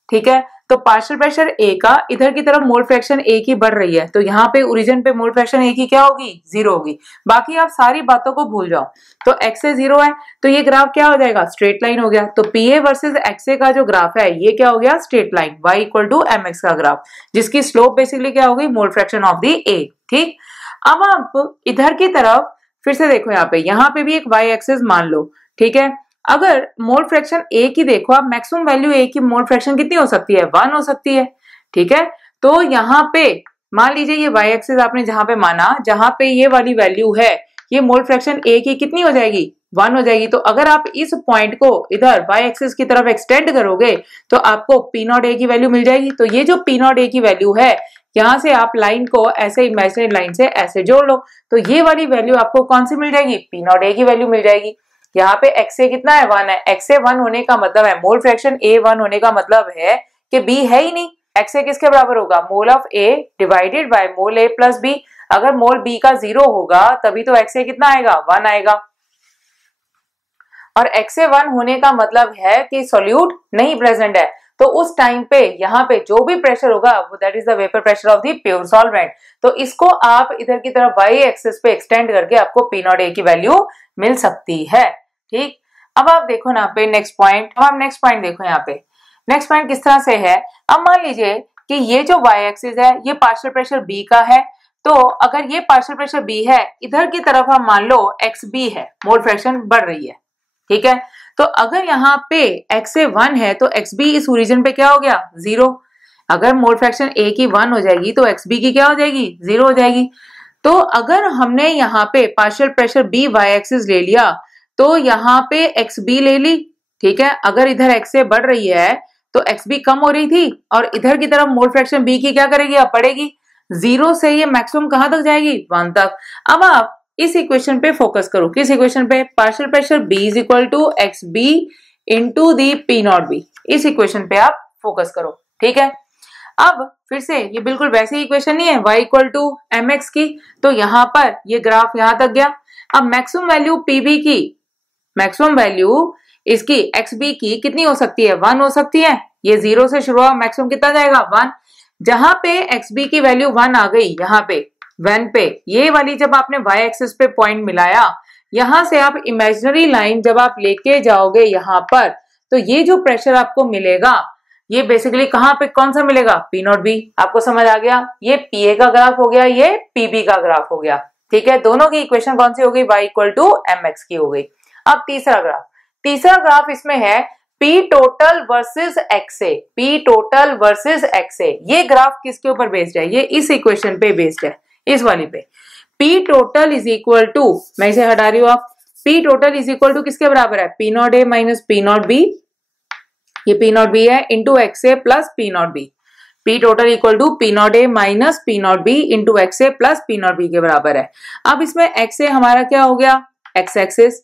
ठीक है, तो पार्शियल प्रेशर A का इधर की तरफ मोल फ्रैक्शन A की बढ़ रही है, तो यहाँ पे ओरिजिन पे मोल फ्रैक्शन A की क्या होगी, 0 होगी। बाकी आप सारी बातों को भूल जाओ। तो x से 0 है, तो ये ग्राफ क्या हो जाएगा, स्ट्रेट लाइन हो गया। तो PA वर्सेस XA का जो ग्राफ है ये क्या हो गया, straight line, y equal to mx का ग्राफ, जिसकी स्लोप बेसिकली क्या होगी, mole fraction of the A। ठीक, अब आप इधर की तरफ फिर से देखो, यहाँ पे भी एक y एक्सिस मान लो। ठीक है, अगर मोल फ्रैक्शन A की देखो आप, मैक्सिमम वैल्यू A की मोल फ्रैक्शन कितनी हो सकती है, 1 हो सकती है। ठीक है, तो यहाँ पे मान लीजिए ये y एक्सिस आपने जहां पे माना, जहां पे ये वाली वैल्यू है, ये मोल फ्रैक्शन A की कितनी हो जाएगी, 1 हो जाएगी। तो अगर आप इस पॉइंट को इधर y एक्सिस की तरफ एक्सटेंड करोगे तो आपको P नॉट A की वैल्यू मिल जाएगी। तो ये जो P नॉट A की वैल्यू है, यहाँ से आप लाइन को ऐसे इमेजिनरी लाइन से ऐसे जोड़ लो, तो ये वाली वैल्यू आपको कौन सी मिल जाएगी, P नॉट A की वैल्यू मिल जाएगी। यहाँ पे XA कितना है, 1 है। XA 1 होने का मतलब है, मोल फ्रैक्शन A 1 होने का मतलब है कि B है ही नहीं। XA किसके बराबर होगा, mole of A divided by mole A plus B। अगर मोल B का 0 होगा तभी तो XA कितना आएगा, 1 आएगा। और XA 1 होने का मतलब है कि सोल्यूट नहीं प्रेजेंट है, तो उस टाइम पे यहाँ पे जो भी प्रेशर होगा वो that is the vapour pressure of the pure solvent. तो इसको आप इधर की तरफ y एक्सिस पे एक्सटेंड करके आपको P नॉट A की वैल्यू मिल सकती है। ठीक, अब आप देखो ना पे नेक्स्ट पॉइंट, अब आप नेक्स्ट पॉइंट देखो यहाँ पे। नेक्स्ट पॉइंट किस तरह से है, अब मान लीजिए कि ये जो y एक्सिस है ये पार्शियल प्रेशर B का है, तो अगर ये पार्शियल प्रेशर B है, इधर की तरफ हम मान लो XB है, मोल फ्रैक्शन बढ़ रही है। ठीक है, तो अगर यहाँ पे XA 1 है तो XB इस ओरिजिन पे क्या हो गया, 0। अगर मोल फ्रैक्शन A की 1 हो जाएगी तो XB की क्या हो जाएगी, 0 हो जाएगी। तो अगर हमने यहाँ पे partial pressure B y axis ले लिया तो यहाँ पे XB ले ली। ठीक है, अगर इधर XA बढ़ रही है तो XB कम हो रही थी, और इधर की तरफ मोल फ्रैक्शन B की क्या करेगी, अब बढ़ेगी। 0 से ये मैक्सिमम कहां तक जाएगी, 1 तक। अब आप इस इक्वेशन पे फोकस करो, किस इक्वेशन पे, partial pressure B is equal to XB into the P not B। इस इक्वेशन पे आप फोकस करो। ठीक है, अब फिर से ये बिल्कुल वैसी इक्वेशन नहीं है, y इक्वल टू mx की, तो यहाँ पर ये ग्राफ यहां तक गया। अब मैक्सिमम वैल्यू PB की, मैक्सिमम वैल्यू इसकी XB की कितनी हो सकती है, 1 हो सकती है। ये 0 से शुरू हुआ, मैक्सिमम कितना जाएगा, 1। जहां पे XB की वैल्यू 1 आ गई, यहाँ पे 1 पे, ये वाली जब आपने y एक्सिस पे पॉइंट मिलाया, यहां से आप इमेजिनरी लाइन जब आप लेके जाओगे यहाँ पर, तो ये जो प्रेशर आपको मिलेगा ये बेसिकली कहां पे कौन सा मिलेगा, P नॉट B। आपको समझ आ गया, ये PA का ग्राफ हो गया, ये PB का ग्राफ हो गया। ठीक है, दोनों की इक्वेशन कौन सी हो गई, y इक्वल टू mx की हो गई। अब तीसरा ग्राफ, तीसरा ग्राफ इसमें है P total versus XA, P total versus XA। ये ग्राफ किसके ऊपर बेस्ड है, ये इस इक्वेशन पे बेस्ड है, इस वाली पे। P total is equal to, मैं इसे हटा रही हूँ, आप P total is equal to किसके बराबर है, P not A minus P not B। ये P नॉट B है into XA plus P not B। P total equal to P not A minus P not B into XA plus P not B के बराबर है। अब इसमें XA हमारा क्या हो गया, X एक्सिस।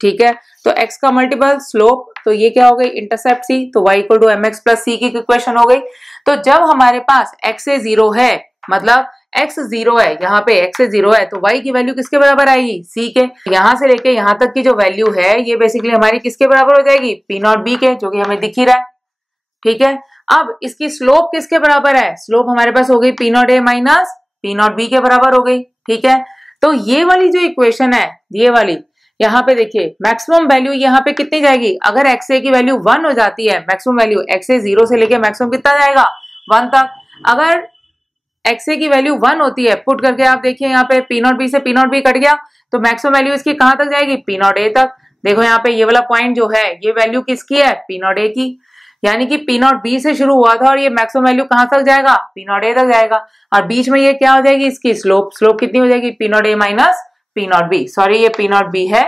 ठीक है, तो x का मल्टीपल स्लोप, तो ये क्या हो गई, इंटरसेप्ट c, तो y equal to mx plus c की इक्वेशन हो गई। तो जब हमारे पास x से 0 है, मतलब x 0 है, यहाँ पे x 0 है तो y की वैल्यू किसके बराबर आएगी, c के। यहाँ से लेके यहाँ तक की जो वैल्यू है ये बेसिकली हमारी किसके बराबर हो जाएगी, p नॉट b के, जो कि हमें दिख ही रहा है। ठीक है, अब इसकी स्लोप किसके बराबर है, स्लोप हमारे पास हो गई p not a minus p not b के बराबर हो गई। ठीक है, तो ये वाली जो इक्वेशन है, ये वाली, यहाँ पे देखिए मैक्सिमम वैल्यू यहाँ पे कितनी जाएगी, अगर xa की वैल्यू 1 हो जाती है, मैक्सिमम वैल्यू xa 0 से लेके मैक्सिमम कितना जाएगा 1 तक। अगर xa की वैल्यू 1 होती है, पुट करके आप देखिए यहाँ पे p नॉट b से p नॉट b कट गया तो मैक्सिमम वैल्यू इसकी कहां तक जाएगी, p नॉट a तक। देखो यहाँ पे ये वाला पॉइंट जो है ये वैल्यू किसकी है, p नॉट a की, यानी कि p नॉट b से शुरू हुआ था और ये मैक्सिमम वैल्यू कहां तक जाएगा, p नॉट a तक जाएगा। और बीच में ये क्या हो जाएगी, इसकी स्लोप, स्लोप कितनी हो जाएगी, p not a minus p not b, sorry ये p नॉट b है,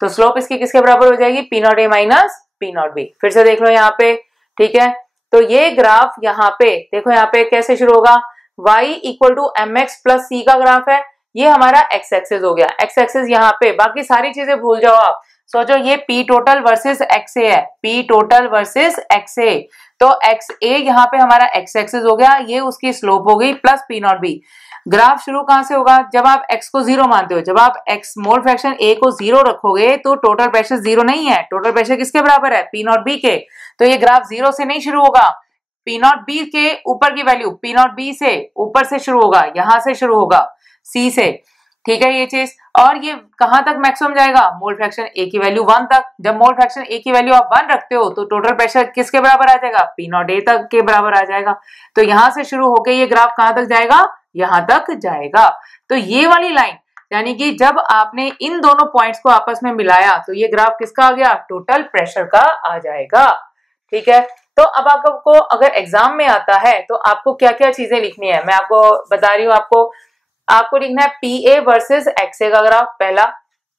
तो स्लोप इसकी किसके बराबर हो जाएगी, p not a minus p not b। फिर से देख लो यहाँ पे। ठीक है, तो ये ग्राफ यहाँ पे देखो, यहाँ पे कैसे शुरू होगा, y equal to mx plus c का ग्राफ है, ये हमारा x एक्सिस हो गया, x एक्सिस यहाँ पे, बाकी सारी चीजें भूल जाओ आप, सोचो ये p टोटल वर्सेस xa है, p टोटल वर्सेस xa, तो xa यहाँ पे हमारा x एक्सिस हो गया, ये उसकी स्लोप हो गई plus p not b। Graph शुरू कहां से होगा, जब आप x को 0 मानते हो, जब आप x मोल फ्रैक्शन a को 0 रखोगे तो टोटल प्रेशर 0 नहीं है, टोटल प्रेशर किसके बराबर है, p नॉट b के, तो ये ग्राफ 0 से नहीं शुरू होगा, p नॉट b के ऊपर की वैल्यू p नॉट b से ऊपर से शुरू होगा, यहां से शुरू होगा c से। ठीक है ये चीज, और ये कहां तक मैक्सिमम जाएगा, मोल फ्रैक्शन a की वैल्यू 1 तक। जब मोल फ्रैक्शन a की वैल्यू आप 1 रखते हो तो टोटल प्रेशर किसके बराबर आ जाएगा, p नॉट a तक के बराबर आ जाएगा। तो यहां से शुरू होके ये ग्राफ कहां तक जाएगा, यहां तक जाएगा। तो ये वाली लाइन, यानी कि जब आपने इन दोनों पॉइंट्स को आपस में मिलाया तो ये ग्राफ किसका आ गया, टोटल प्रेशर का आ जाएगा। ठीक है, तो अब आपको अगर एग्जाम में आता है तो आपको क्या क्या चीजें लिखनी है, मैं आपको बता रही हूँ। आपको लिखना है PA वर्सेस XA का ग्राफ पहला,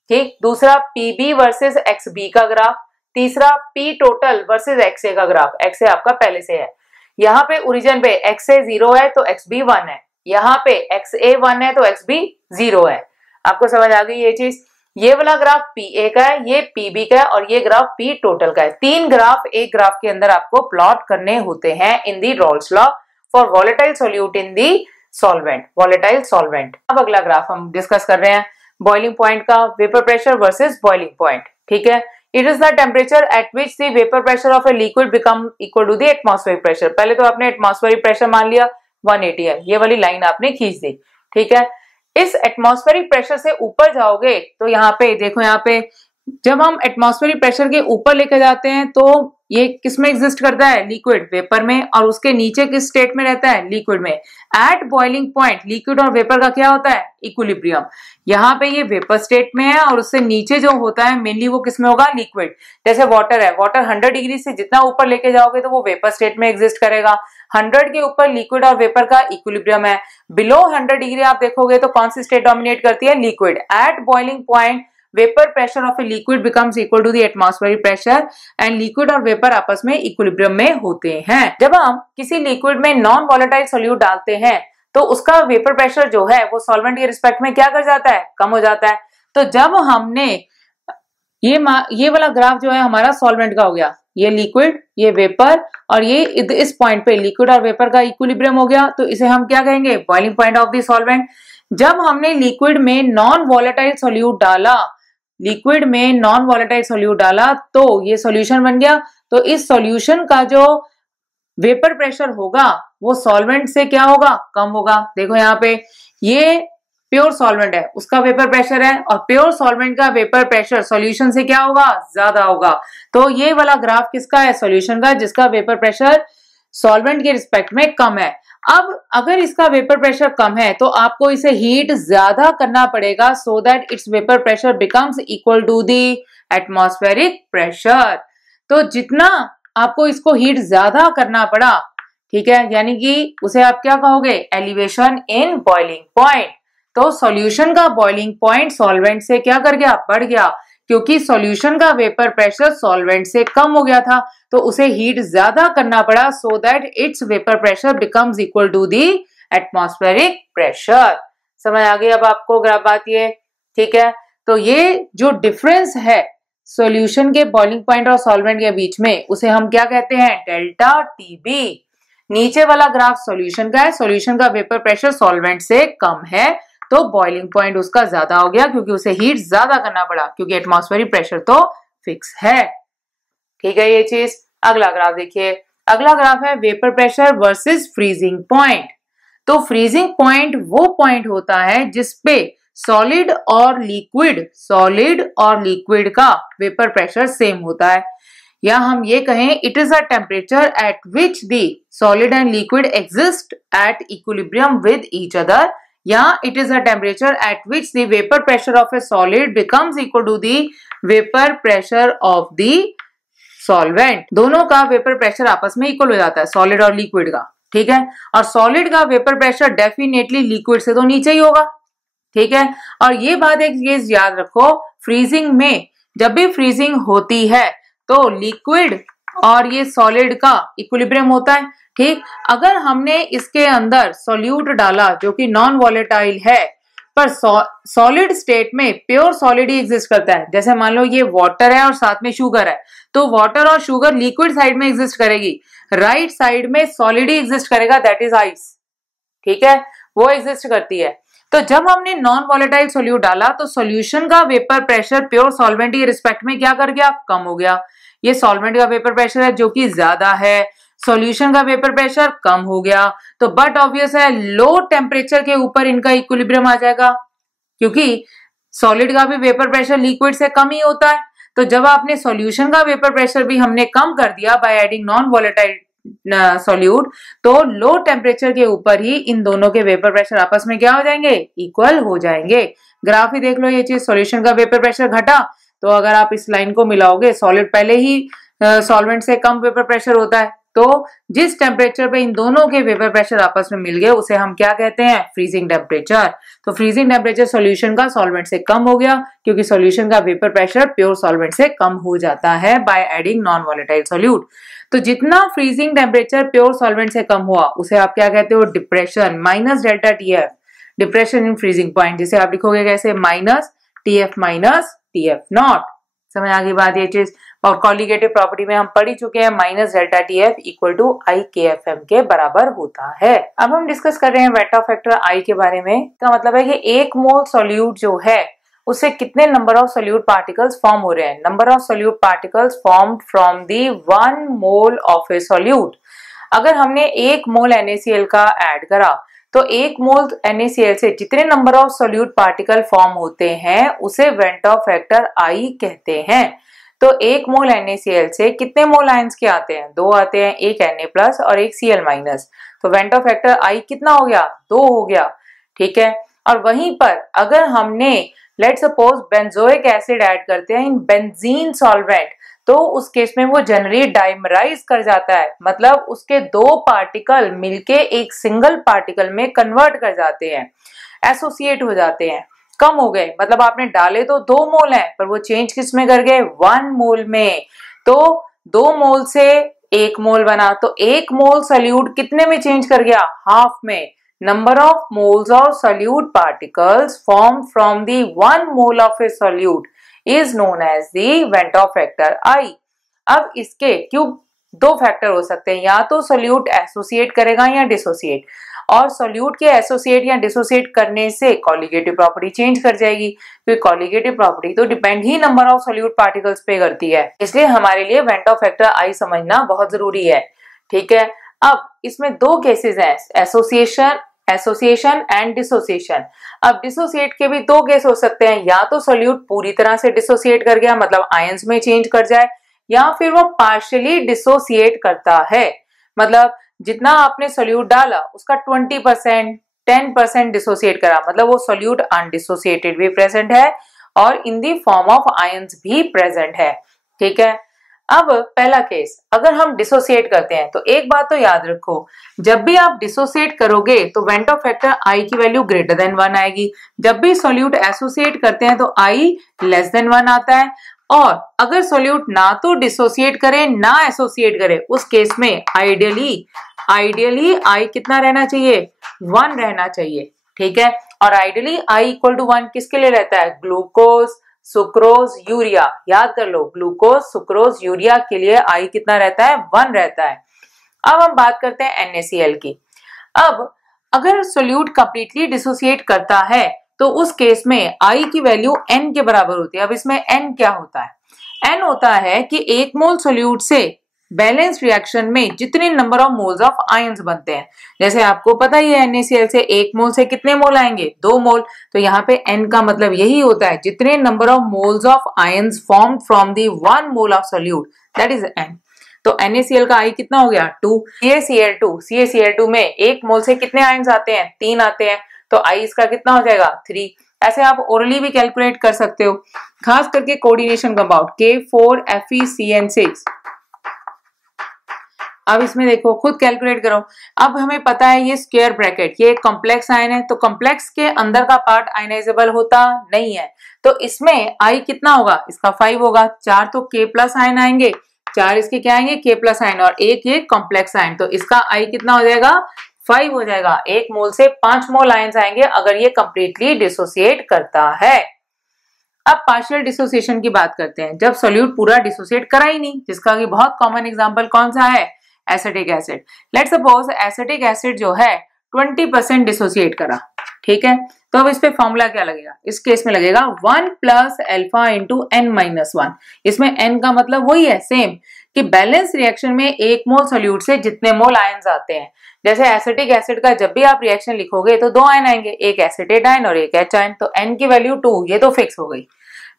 ठीक, दूसरा PB वर्सेस XB का ग्राफ, तीसरा P टोटल वर्सेस XA का ग्राफ। XA आपका पहले से है, यहाँ पे ओरिजिन पे XA 0 है तो XB 1 है, यहाँ पे XA 1 है तो XB 0 है। आपको समझ आ गई ये चीज। ये वाला ग्राफ PA का है, ये PB का है और ये ग्राफ P टोटल का है। 3 ग्राफ एक ग्राफ के अंदर आपको प्लॉट करने होते हैं in the Raoult's law for volatile solute in the solvent, volatile solvent. अब अगला ग्राफ हम डिस्कस कर रहे हैं बॉइलिंग पॉइंट का, vapour pressure versus boiling point. ठीक है, it is the temperature at which the vapour pressure of a liquid become equal to the atmospheric pressure. पहले तो आपने एटमॉस्फेरिक प्रेशर मान लिया 180 है, ये वाली लाइन आपने खींच दी। ठीक है, इस एटमॉस्फेरिक प्रेशर से ऊपर जाओगे तो यहाँ पे देखो, यहाँ पे जब हम एटमॉस्फेरिक प्रेशर के ऊपर लेके जाते हैं तो ये किस में एग्जिस्ट करता है, लिक्विड, वेपर में, और उसके नीचे किस स्टेट में रहता है, लिक्विड में। एट बॉइलिंग पॉइंट लिक्विड और वेपर का क्या होता है, इक्विलिब्रियम। यहाँ पे ये वेपर स्टेट में है और उससे नीचे जो होता है मेनली वो किस में होगा, लिक्विड। जैसे वाटर है, वाटर 100 डिग्री से जितना ऊपर लेके जाओगे तो वो वेपर स्टेट में एग्जिस्ट करेगा। 100 के ऊपर लिक्विड और वेपर का इक्विलिब्रियम है, बिलो 100 डिग्री आप देखोगे तो कौन सी स्टेट डोमिनेट करती है, liquid. At boiling point vapour pressure of a liquid becomes equal to the atmospheric pressure and liquid और वेपर आपस में इक्विलिब्रियम में होते हैं। जब हम किसी लिक्विड में नॉन वॉलेटाइल सोल्यूट डालते हैं तो उसका वेपर प्रेशर जो है वो सॉल्वेंट के रिस्पेक्ट में क्या कर जाता है, कम हो जाता है। तो जब हमने ये वाला ग्राफ जो है हमारा सॉल्वेंट का हो गया, ये लिक्विड, ये वेपर, और ये इस पॉइंट पे लिक्विड और वेपर का इक्विलिब्रियम हो गया, तो इसे हम क्या कहेंगे, boiling point of the solvent. जब हमने लिक्विड में नॉन वॉलेटाइल सोल्यूट डाला, लिक्विड में नॉन वॉलेटाइल सोल्यूट डाला तो ये सॉल्यूशन बन गया, तो इस सॉल्यूशन का जो वेपर प्रेशर होगा वो सॉल्वेंट से क्या होगा, कम होगा। देखो यहाँ पे ये प्योर सॉल्वेंट है, उसका वेपर प्रेशर है, और प्योर सॉल्वेंट का वेपर प्रेशर सॉल्यूशन से क्या होगा, ज्यादा होगा। तो ये वाला ग्राफ किसका है, सॉल्यूशन का, जिसका वेपर प्रेशर सॉल्वेंट के रिस्पेक्ट में कम है। अब अगर इसका वेपर प्रेशर कम है तो आपको इसे हीट ज्यादा करना पड़ेगा so that its vapour pressure becomes equal to the atmospheric pressure. तो जितना आपको इसको हीट ज्यादा करना पड़ा, ठीक है, यानी कि उसे आप क्या कहोगे, एलिवेशन इन बॉइलिंग पॉइंट। तो सॉल्यूशन का बॉइलिंग पॉइंट सॉल्वेंट से क्या कर गया, बढ़ गया, क्योंकि सॉल्यूशन का वेपर प्रेशर सॉल्वेंट से कम हो गया था, तो उसे हीट ज्यादा करना पड़ा so that its vapour pressure becomes equal to the atmospheric pressure. समझ आ गई अब आपको ग्राफ बात ये, ठीक है। तो ये जो डिफरेंस है सॉल्यूशन के बॉइलिंग पॉइंट और सॉल्वेंट के बीच में, उसे हम क्या कहते हैं, डेल्टा टीबी। नीचे वाला ग्राफ सॉल्यूशन का है, सॉल्यूशन का वेपर प्रेशर सॉल्वेंट से कम है तो बॉइलिंग पॉइंट उसका ज्यादा हो गया क्योंकि उसे हीट ज्यादा करना पड़ा क्योंकि एटमॉस्फेरिक प्रेशर तो फिक्स है। ठीक है ये चीज। अगला ग्राफ देखिए, अगला ग्राफ है vapour pressure versus freezing point. तो फ्रीजिंग पॉइंट वो पॉइंट होता है जिसपे सॉलिड और लिक्विड का वेपर प्रेशर सेम होता है, या हम ये कहें it is a temperature at which the solid and liquid exist at equilibrium with each other, या it is a temperature at which the vapour pressure of a solid becomes equal to the vapour pressure of the solvent. दोनों का vapour pressure आपस में equal हो जाता है, solid और liquid का। ठीक है, और सॉलिड का वेपर प्रेशर डेफिनेटली लिक्विड से तो नीचे ही होगा। ठीक है, और ये बात एक चीज याद रखो, फ्रीजिंग में जब भी फ्रीजिंग होती है तो लिक्विड और ये सॉलिड का इक्विलिब्रियम होता है। ठीक, अगर हमने इसके अंदर सॉल्यूट डाला जो कि नॉन वॉलेटाइल है पर सॉलिड स्टेट में प्योर सॉलिड ही एग्जिस्ट करता है, जैसे मान लो ये वाटर है और साथ में शुगर है, तो वाटर और शुगर लिक्विड साइड में एग्जिस्ट करेगी, राइट साइड में सॉलिड ही एग्जिस्ट करेगा, दैट इज आइस। ठीक है, वो एग्जिस्ट करती है। तो जब हमने नॉन वॉलेटाइल सोल्यूट डाला तो सॉल्यूशन का वेपर प्रेशर प्योर सॉल्वेंट के रिस्पेक्ट में क्या कर गया, कम हो गया। ये सॉल्वेंट का वेपर प्रेशर है जो कि ज्यादा है, सॉल्यूशन का वेपर प्रेशर कम हो गया। तो बट ऑब्वियस है लो टेम्परेचर के ऊपर इनका इक्विलिब्रियम आ जाएगा क्योंकि सॉलिड का भी वेपर प्रेशर लिक्विड से कम ही होता है। तो जब आपने सॉल्यूशन का वेपर प्रेशर भी हमने कम कर दिया by adding non volatile solute, तो लो टेम्परेचर के ऊपर ही इन दोनों के वेपर प्रेशर आपस में क्या हो जाएंगे, इक्वल हो जाएंगे। ग्राफ ही देख लो ये चीज, सॉल्यूशन का वेपर प्रेशर घटा तो अगर आप इस लाइन को मिलाओगे, सॉलिड पहले ही सॉल्वेंट से कम वेपर प्रेशर होता है, तो जिस टेम्परेचर पे इन दोनों के वेपर प्रेशर आपस में मिल गए उसे हम क्या कहते हैं, फ्रीजिंग टेम्परेचर। तो फ्रीजिंग टेम्परेचर सॉल्यूशन का सॉल्वेंट से कम हो गया क्योंकि सॉल्यूशन का वेपर प्रेशर प्योर सॉल्वेंट से कम हो जाता है by adding non volatile solute. तो जितना फ्रीजिंग टेम्परेचर प्योर सॉल्वेंट से कम हुआ उसे आप क्या कहते हो, depression, minus delta TF, depression in freezing point, जिसे आप लिखोगे कैसे, माइनस टीएफ नॉट। समझ आ गई बात ये चीज। और कॉलिगेटिव प्रॉपर्टी में हम पढ़ ही चुके हैं, minus delta T F equal to I K F M के बराबर होता है। अब हम डिस्कस कर रहे हैं वेट ऑफ फैक्टर आई के बारे में। इसका मतलब है कि एक मोल सोल्यूट जो है उससे कितने number of solute particles form हो रहे हैं। Number of solute particles formed from the 1 mole of A solute. अगर हमने 1 मोल NaCl का ऐड करा तो 1 मोल NaCl से जितने number of solute particle form होते हैं उसे वेट ऑफ फैक्टर आई कहते हैं। तो 1 मोल NaCl से कितने मोल आयंस के आते हैं, 2 आते हैं, एक Na+ और एक Cl-। तो वेट ऑफ फैक्टर आई कितना हो गया, 2 हो गया। ठीक है, और वहीं पर अगर हमने let's suppose benzoic acid add करते हैं इन बेंजीन सॉल्वेंट, तो उस केस में वो जनरली डाइमराइज कर जाता है, मतलब उसके 2 पार्टिकल मिलके एक सिंगल पार्टिकल में कन्वर्ट कर जाते हैं, एसोसिएट हो जाते हैं, कम हो गए। मतलब आपने डाले तो 2 मोल हैं पर वो चेंज किस में कर गए, 1 मोल में। तो 2 मोल से 1 मोल बना, तो 1 मोल सोल्यूट कितने में चेंज कर गया, हाफ में। Number of moles of solute particles formed from the 1 mole of a solute is known as the Van't Hoff factor I। अब इसके क्यों 2 फैक्टर हो सकते हैं, या तो सोल्यूट एसोसिएट करेगा या डिसोसिएट, और सोल्यूट के एसोसिएट या डिसोसिएट करने से कॉलिगेटिव प्रॉपर्टी चेंज कर जाएगी क्योंकि कॉलिगेटिव प्रॉपर्टी तो depend he number of solute particles पे करती है। इसलिए हमारे लिए वेंट ऑफ फैक्टर आई समझना बहुत जरूरी है। ठीक है, अब इसमें 2 केसेस हैं, एसोसिएशन एंड डिसोसिएशन। अब डिसोसिएट के भी 2 केस हो सकते हैं, या तो सोल्यूट पूरी तरह से डिसोसिएट कर गया मतलब आयंस में चेंज कर जाए, या फिर वो पार्शियली डिसोसिएट करता है, मतलब जितना आपने सोल्यूट डाला उसका 20% 10% डिसोसिएट करा, मतलब वो सोल्यूट अनडिसोसिएटेड भी प्रेजेंट है और इन दी फॉर्म ऑफ आयंस भी प्रेजेंट है। ठीक है, अब पहला केस, अगर हम डिसोसिएट करते हैं तो एक बात तो याद रखो, जब भी आप डिसोसिएट करोगे तो वेंट ऑफ फैक्टर आई की वैल्यू ग्रेटर देन 1 आएगी। जब भी सोल्यूट एसोसिएट करते हैं तो आई लेस देन 1 आता है, और अगर सोल्यूट ना तो डिसोसिएट करे ना एसोसिएट करे उस केस में आइडियली आई कितना रहना चाहिए, 1 रहना चाहिए। ठीक है, और आइडियली आई इक्वल टू 1 किसके लिए रहता है, ग्लूकोज, सुक्रोज, यूरिया। याद कर लो, ग्लूकोज, सुक्रोज, यूरिया के लिए आई कितना रहता है, 1 रहता है। अब हम बात करते हैं NaCl की। अब अगर सोल्यूट कंप्लीटली डिसोसिएट करता है तो उस केस में I की वैल्यू N के बराबर होती है। अब इसमें N क्या होता है? N होता है कि 1 मोल सोल्यूट से बैलेंस रिएक्शन में जितने number of moles of ions बनते हैं। जैसे आपको पता ही है NaCl से 1 मोल से कितने मोल आएंगे? 2 मोल। तो यहाँ पे N का मतलब यही होता है जितने number of moles of ions formed from the 1 mole of solute, that is N। तो NaCl का I कितना हो गया? 2। CaCl2 में 1 मोल से कितने आयंस आते हैं? 3 आते हैं। तो I इसका कितना हो जाएगा? 3। ऐसे आप ओरली भी कैलकुलेट कर सकते हो, खास करके कोऑर्डिनेशन कंपाउंड K4FeCN6। अब इसमें देखो, खुद कैलकुलेट करो। अब हमें पता है ये स्क्वायर ब्रैकेट, ये कॉम्प्लेक्स आयन है, तो कॉम्प्लेक्स के अंदर का पार्ट आयनाइजेबल होता नहीं है। तो इसमें I कितना होगा? इसका 5 होगा। 4 तो K प्लस आयन आएंगे, 4 इसके क्या आएंगे? K प्लस आयन, और एक ये कॉम्प्लेक्स आयन, तो इसका I कितना हो जाएगा? 5 हो जाएगा। 1 मोल से 5 मोल आयंस आएंगे अगर ये कंप्लीटली डिसोसिएट करता है। अब पार्शियल डिसोसिएशन की बात करते हैं, जब सोल्यूट पूरा डिसोसिएट करा ही नहीं, जिसका कि बहुत कॉमन एग्जांपल कौन सा है? Acetic acid. Let's suppose acetic acid जो है 20% डिसोसिएट करा, ठीक है। तो अब इस पे फॉर्मूला क्या लगेगा? इस केस में लगेगा 1 प्लस अल्फा इंटू N-1। इसमें N का मतलब वही है, सेम, कि बैलेंस रिएक्शन में 1 मोल सोल्यूट से जितने मोल आयंस आते हैं। जैसे एसिटिक एसिड का जब भी आप रिएक्शन लिखोगे तो 2 आयन आएंगे, एक एसिटेट आयन और एक H आयन। तो N की वैल्यू 2, ये तो फिक्स हो गई,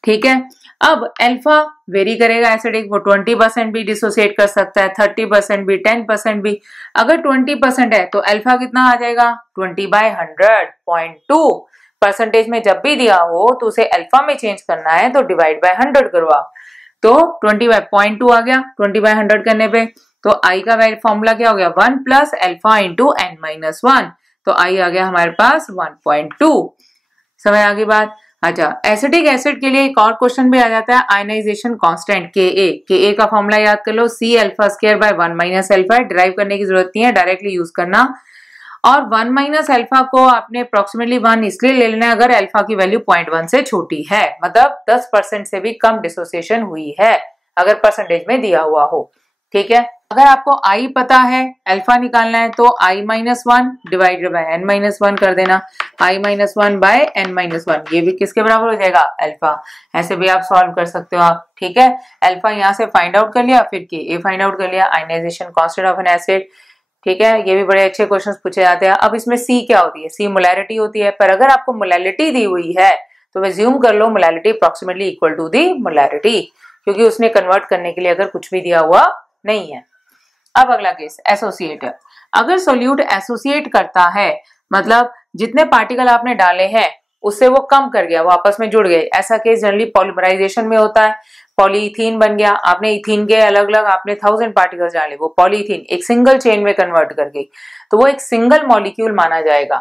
ठीक है। अब अल्फा वेरी करेगा, एसिडिक वो 20% भी डिसोसिएट कर सकता है, 30% भी, 10% भी। अगर 20% है तो अल्फा कितना आ जाएगा? 20/100, 0.2 परसेंटेज में जब भी दिया हो तो उसे अल्फा में चेंज करना है तो डिवाइड बाय 100 करो आप। तो 20/0.2 आ गया 20/100 करने पे। तो आई का फॉर्मूला क्या हो गया? 1 प्लस अल्फा इंटू N-1। तो आई आ गया हमारे पास 1.2। समझ आ गई बात? अच्छा, एसिटिक एसिड के लिए एक और क्वेश्चन भी आ जाता है, आयनाइजेशन कांस्टेंट Ka का फॉर्मूला याद कर लो, C alpha square by 1 minus alpha. Derive करने की जरूरत नहीं है, डायरेक्टली यूज करना। और 1 माइनस अल्फा को आपने अप्रोक्सीमेटली 1 इसलिए ले लेना है अगर अल्फा की वैल्यू 0.1 से छोटी है, मतलब 10% से भी कम डिसोसिएशन हुई है अगर परसेंटेज में दिया हुआ हो, ठीक है। अगर आपको I पता है, अल्फा निकालना है, तो I-1 डिवाइडेड बाय N-1 कर देना। I-1 बाय N-1, ये भी किसके बराबर हो जाएगा? अल्फा। ऐसे भी आप सॉल्व कर सकते हो आप, ठीक है। अल्फा यहाँ से फाइंड आउट कर लिया, फिर Ka फाइंड आउट कर लिया, ionisation constant of an acid, ठीक है। ये भी बड़े अच्छे क्वेश्चंस पूछे जाते हैं। अब इसमें C क्या होती है? C मोलैरिटी होती है, पर अगर आपको मोलैलिटी दी हुई है तो अज्यूम कर लो molality approximately equal to the molarity, क्योंकि उसने कन्वर्ट करने के लिए अगर कुछ भी दिया हुआ नहीं है। अब अगला केस एसोसिएट। अगर सोल्यूट एसोसिएट करता है, मतलब जितने पार्टिकल आपने डाले हैं उससे वो कम कर गया, वो आपस में जुड़ गए, ऐसा केस जनरली पॉलीमराइजेशन में होता है। पॉलीथीन बन गया, आपने इथीन के अलग अलग आपने 1000 पार्टिकल्स डाले, वो पॉलीथीन एक सिंगल चेन में कन्वर्ट कर गई, तो वो एक सिंगल मॉलिक्यूल माना जाएगा,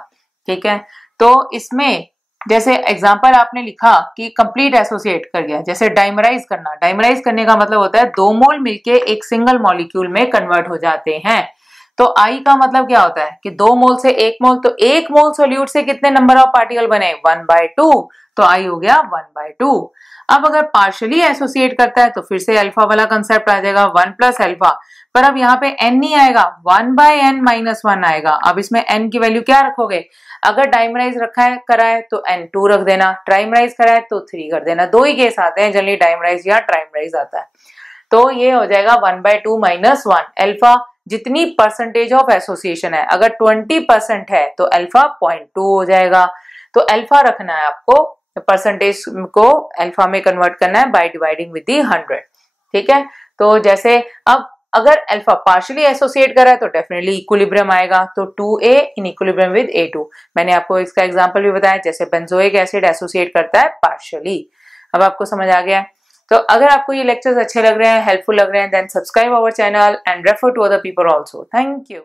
ठीक है। तो इसमें जैसे एग्जांपल आपने लिखा कि कंप्लीट एसोसिएट कर गया, जैसे डाइमराइज करना, डाइमराइज करने का मतलब होता है 2 मोल मिलके एक सिंगल मॉलिक्यूल में कन्वर्ट हो जाते हैं। तो आई का मतलब क्या होता है कि 2 मोल से 1 मोल, तो 1 मोल सोल्यूट से कितने नंबर ऑफ पार्टिकल बने? 1/2, तो आई हो गया 1/2। अब अगर पार्शियली एसोसिएट करता है तो फिर से अल्फा वाला कंसेप्ट आ जाएगा, 1 प्लस अल्फा, पर अब यहाँ पे n नहीं आएगा, 1/n-1 आएगा। अब इसमें n की वैल्यू क्या रखोगे? अगर डाइमराइज रखा है करा है तो n2 रख देना, ट्राइमराइज करा है तो 3 कर देना। दो ही केस आते हैं जनरली, डाइमराइज या ट्राइमराइज आता है। तो ये हो जाएगा 1/2 माइनस 1। अल्फा जितनी परसेंटेज ऑफ एसोसिएशन है, अगर 20% है तो अल्फा 0.2 हो जाएगा। तो अल्फा रखना है आपको, परसेंटेज को अल्फा में कन्वर्ट करना है बाय डिवाइडिंग विद दी 100, ठीक है। तो जैसे अब अगर अल्फा पार्शियली एसोसिएट करा है तो डेफिनेटली इक्विलिब्रियम आएगा, तो 2A in equilibrium with A2। मैंने आपको इसका एग्जांपल भी बताया, जैसे बेंजोइक एसिड एसोसिएट करता है पार्शियली। अब आपको समझ आ गया है। तो अगर आपको ये लेक्चर्स अच्छे लग रहे हैं, हेल्पफुल लग रहे हैं, then subscribe our channel and refer to other people also. Thank you.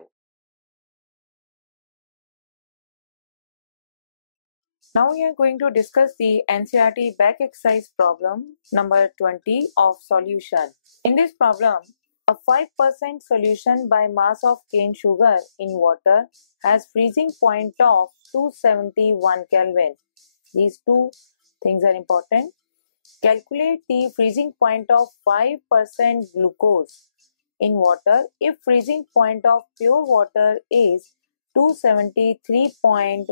Now we are going to discuss the NCERT back exercise problem number 20 of solution. In this problem, a 5% solution by mass of cane sugar in water has freezing point of 271 Kelvin. These two things are important. Calculate the freezing point of 5% glucose in water if freezing point of pure water is 273.15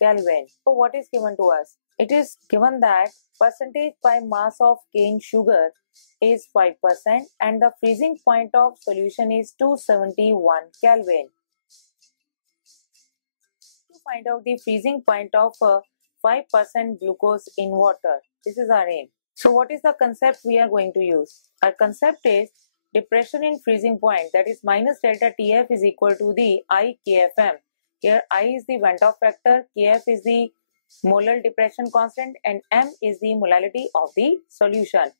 Kelvin. So what is given to us? It is given that percentage by mass of cane sugar is 5% and the freezing point of solution is 271 Kelvin. To find out the freezing point of 5% glucose in water. This is our aim. So what is the concept we are going to use? Our concept is depression in freezing point, that is minus delta TF is equal to the I KFM. Here I is the Vent-Off factor, KF is the molar depression constant and M is the molality of the solution.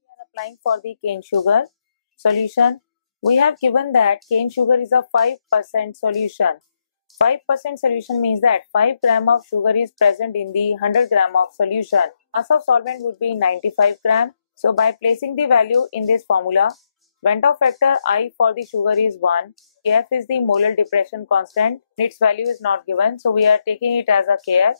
We are applying for the cane sugar solution. We have given that cane sugar is a 5% solution. 5% solution means that 5 gram of sugar is present in the 100 gram of solution. Mass of solvent would be 95 gram. So by placing the value in this formula, Vent-Off factor I for the sugar is 1. Kf is the molar depression constant. Its value is not given, so we are taking it as a Kf.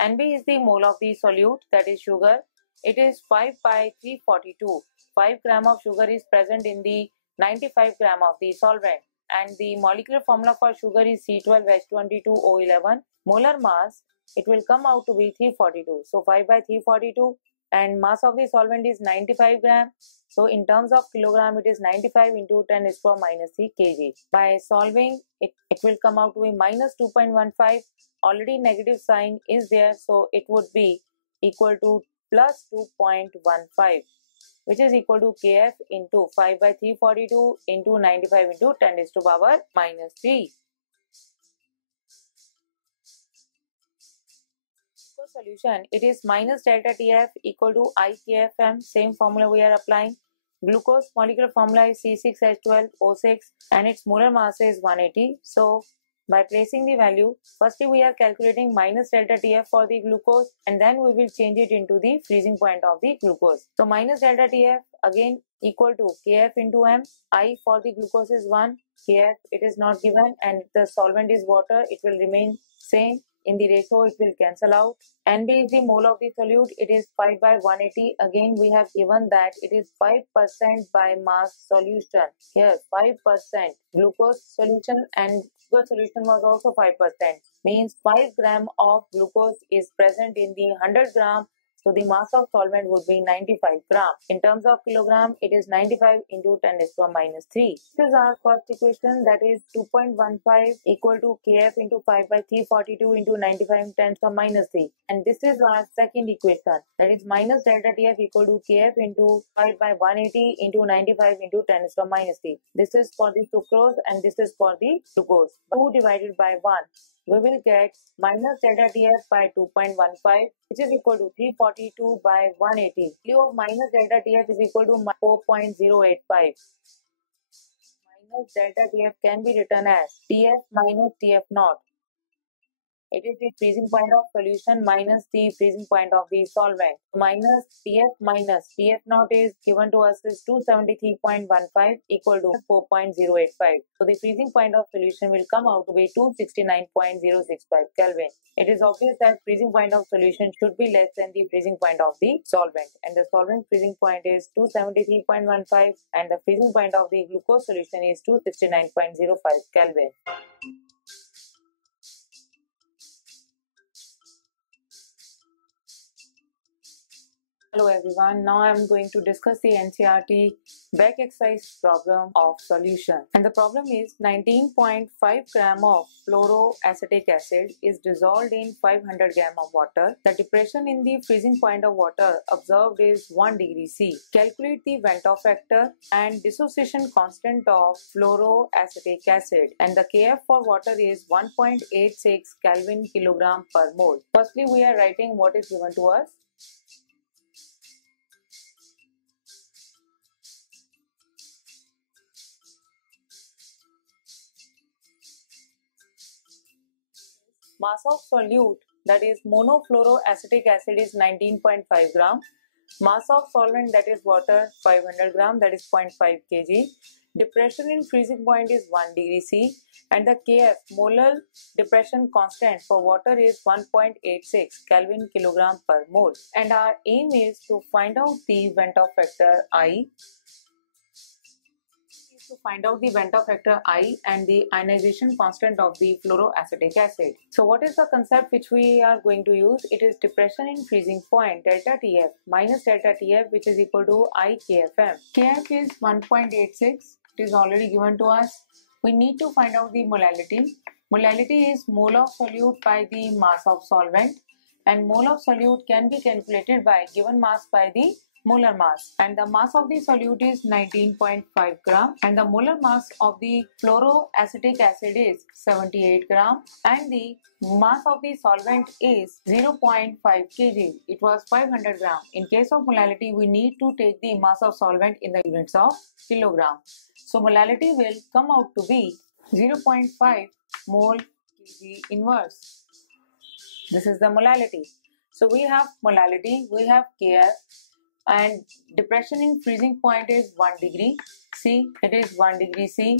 Nb is the mole of the solute, that is sugar. It is 5 by 342. 5 gram of sugar is present in the 95 gram of the solvent. And the molecular formula for sugar is C12H22O11. Molar mass, it will come out to be 342. So 5 by 342 and mass of the solvent is 95 gram. So in terms of kilogram, it is 95 into 10 is for minus 3 kg. By solving, it will come out to be minus 2.15. Already negative sign is there, so it would be equal to plus 2.15. which is equal to Kf into 5 by 342 into 95 into 10 is to power minus 3. Solution, it is minus delta TF equal to IKFM, same formula we are applying. Glucose molecular formula is C6H12O6 and its molar mass is 180. So by placing the value, firstly we are calculating minus delta TF for the glucose and then we will change it into the freezing point of the glucose. So minus delta TF again equal to Kf into M. I for the glucose is 1. Kf it is not given and the solvent is water. It will remain same. In the ratio, it will cancel out. Nb is the mole of the solute. It is 5 by 180. Again, we have given that it is 5% by mass solution. Here, 5% glucose solution and sugar solution was also 5%. Means 5 gram of glucose is present in the 100 gram. So the mass of solvent would be 95 gram. In terms of kilogram, it is 95 into 10 is to minus 3. This is our first equation, that is 2.15 equal to Kf into 5 by 342 into 95 10 to minus 3. And this is our second equation, that is minus delta Tf equal to Kf into 5 by 180 into 95 into 10 is to minus 3. This is for the sucrose and this is for the glucose. 2 divided by 1. We will get minus delta TF by 2.15, which is equal to 342 by 180. Value of minus delta TF is equal to 4.085. Minus delta TF can be written as TF minus TF naught. It is the freezing point of solution minus the freezing point of the solvent. Minus TF naught is given to us is 273.15 equal to 4.085. So the freezing point of solution will come out to be 269.065 Kelvin. It is obvious that freezing point of solution should be less than the freezing point of the solvent. And the solvent freezing point is 273.15 and the freezing point of the glucose solution is 269.05 Kelvin. Hello everyone, now I am going to discuss the NCERT back exercise problem of solution. And the problem is 19.5 gram of fluoroacetic acid is dissolved in 500 gram of water. The depression in the freezing point of water observed is 1 degree C. Calculate the Vent-Off factor and dissociation constant of fluoroacetic acid. And the Kf for water is 1.86 Kelvin kilogram per mole. Firstly, we are writing what is given to us. Mass of solute, that is monofluoroacetic acid, is 19.5 gram. Mass of solvent, that is water, 500 gram, that is 0.5 kg. Depression in freezing point is 1 degree C. and the Kf molar depression constant for water is 1.86 Kelvin kilogram per mole. And our aim is to find out the Ventov factor I. To find out the Ventov factor I and the ionization constant of the fluoroacetic acid. So what is the concept which we are going to use? It is depression in freezing point delta Tf minus delta Tf, which is equal to I Kfm. Kf is 1.86. It is already given to us. We need to find out the molality. Molality is mole of solute by the mass of solvent, and mole of solute can be calculated by given mass by the molar mass, and the mass of the solute is 19.5 gram, and the molar mass of the fluoroacetic acid is 78 gram, and the mass of the solvent is 0.5 kg. It was 500 gram. In case of molality, we need to take the mass of solvent in the units of kilogram. So molality will come out to be 0.5 mole kg inverse. This is the molality. So we have molality, we have Kf, and depression in freezing point is 1 degree C. It is 1 degree C.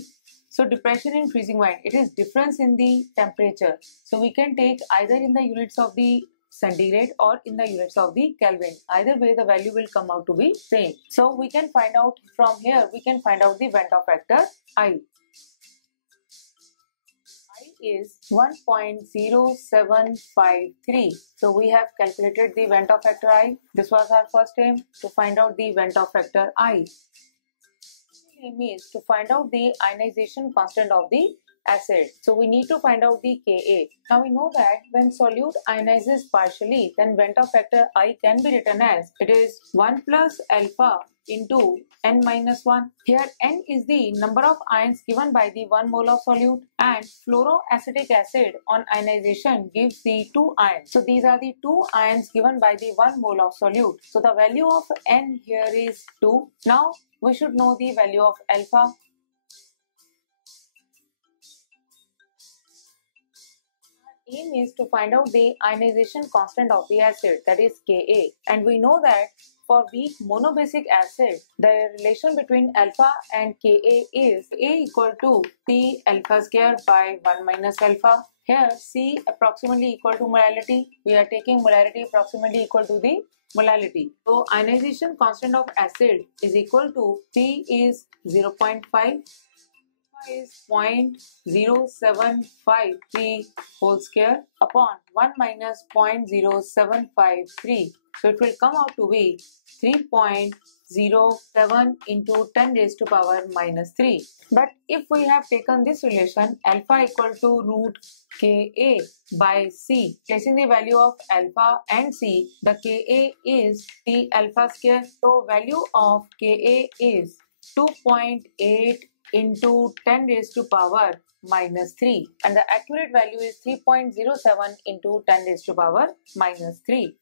So depression in freezing point, it is difference in the temperature. So we can take either in the units of the centigrade or in the units of the Kelvin. Either way the value will come out to be same. So we can find out from here, we can find out the Ventov factor I. Is 1.0753. So we have calculated the Ventov factor I. This was our first aim, to find out the Ventov factor I. The aim is to find out the ionization constant of the acid. So we need to find out the Ka. Now we know that when solute ionizes partially, then Ventov factor I can be written as, it is 1 plus alpha into n minus 1. Here n is the number of ions given by the 1 mole of solute, and fluoroacetic acid on ionization gives the 2 ions. So these are the 2 ions given by the 1 mole of solute. So the value of n here is 2. Now we should know the value of alpha. Aim is to find out the ionization constant of the acid, that is Ka, and we know that for weak monobasic acid, the relation between alpha and Ka is A equal to C alpha square by 1 minus alpha. Here C approximately equal to molality. We are taking molality approximately equal to the molality. So ionization constant of acid is equal to C is 0.5. Is 0.0753 whole square upon 1 minus 0.0753. So it will come out to be 3.07 into 10 raised to power minus 3. But if we have taken this relation, alpha equal to root Ka by C, placing the value of alpha and C, the Ka is C alpha square. So value of Ka is 2.8 into 10 raised to power minus 3, and the accurate value is 3.07 into 10 raised to power minus 3.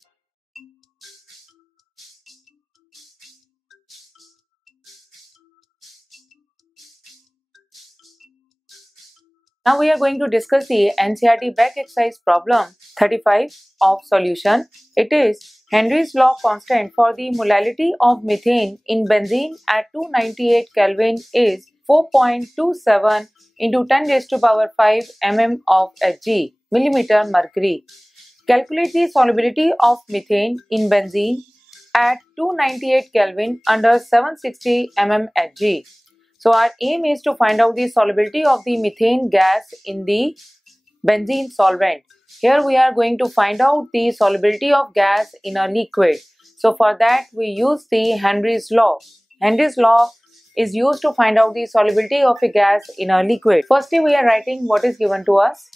Now we are going to discuss the NCERT back exercise problem 35 of solution. It is Henry's law constant for the molality of methane in benzene at 298 Kelvin is 4.27 into 10 raised to power 5 mm of Hg millimeter mercury. Calculate the solubility of methane in benzene at 298 Kelvin under 760 mm Hg. So our aim is to find out the solubility of the methane gas in the benzene solvent. Here we are going to find out the solubility of gas in a liquid. So for that we use the Henry's law. Henry's law is used to find out the solubility of a gas in a liquid. Firstly, we are writing what is given to us.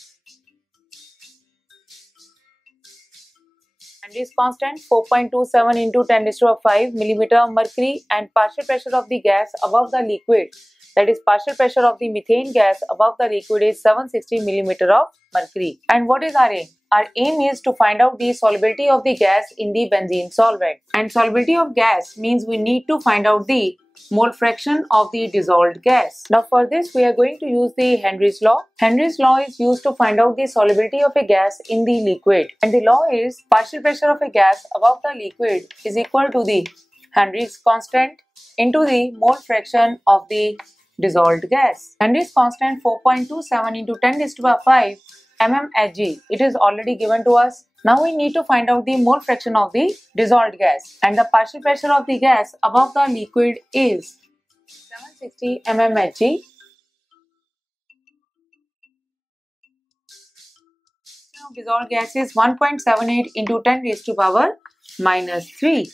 Henry's constant 4.27 into 10 raised to 5 millimeter mercury, and partial pressure of the gas above the liquid, that is partial pressure of the methane gas above the liquid, is 760 millimeter of mercury. And what is our aim? Our aim is to find out the solubility of the gas in the benzene solvent. And solubility of gas means we need to find out the mole fraction of the dissolved gas. Now for this we are going to use the Henry's law. Henry's law is used to find out the solubility of a gas in the liquid, and the law is partial pressure of a gas above the liquid is equal to the Henry's constant into the mole fraction of the dissolved gas. Henry's constant 4.27 into 10 raised to the power 5 mmHg. It is already given to us. Now we need to find out the mole fraction of the dissolved gas, and the partial pressure of the gas above the liquid is 760 mmHg. Dissolved gas is 1.78 into 10 raised to power minus 3.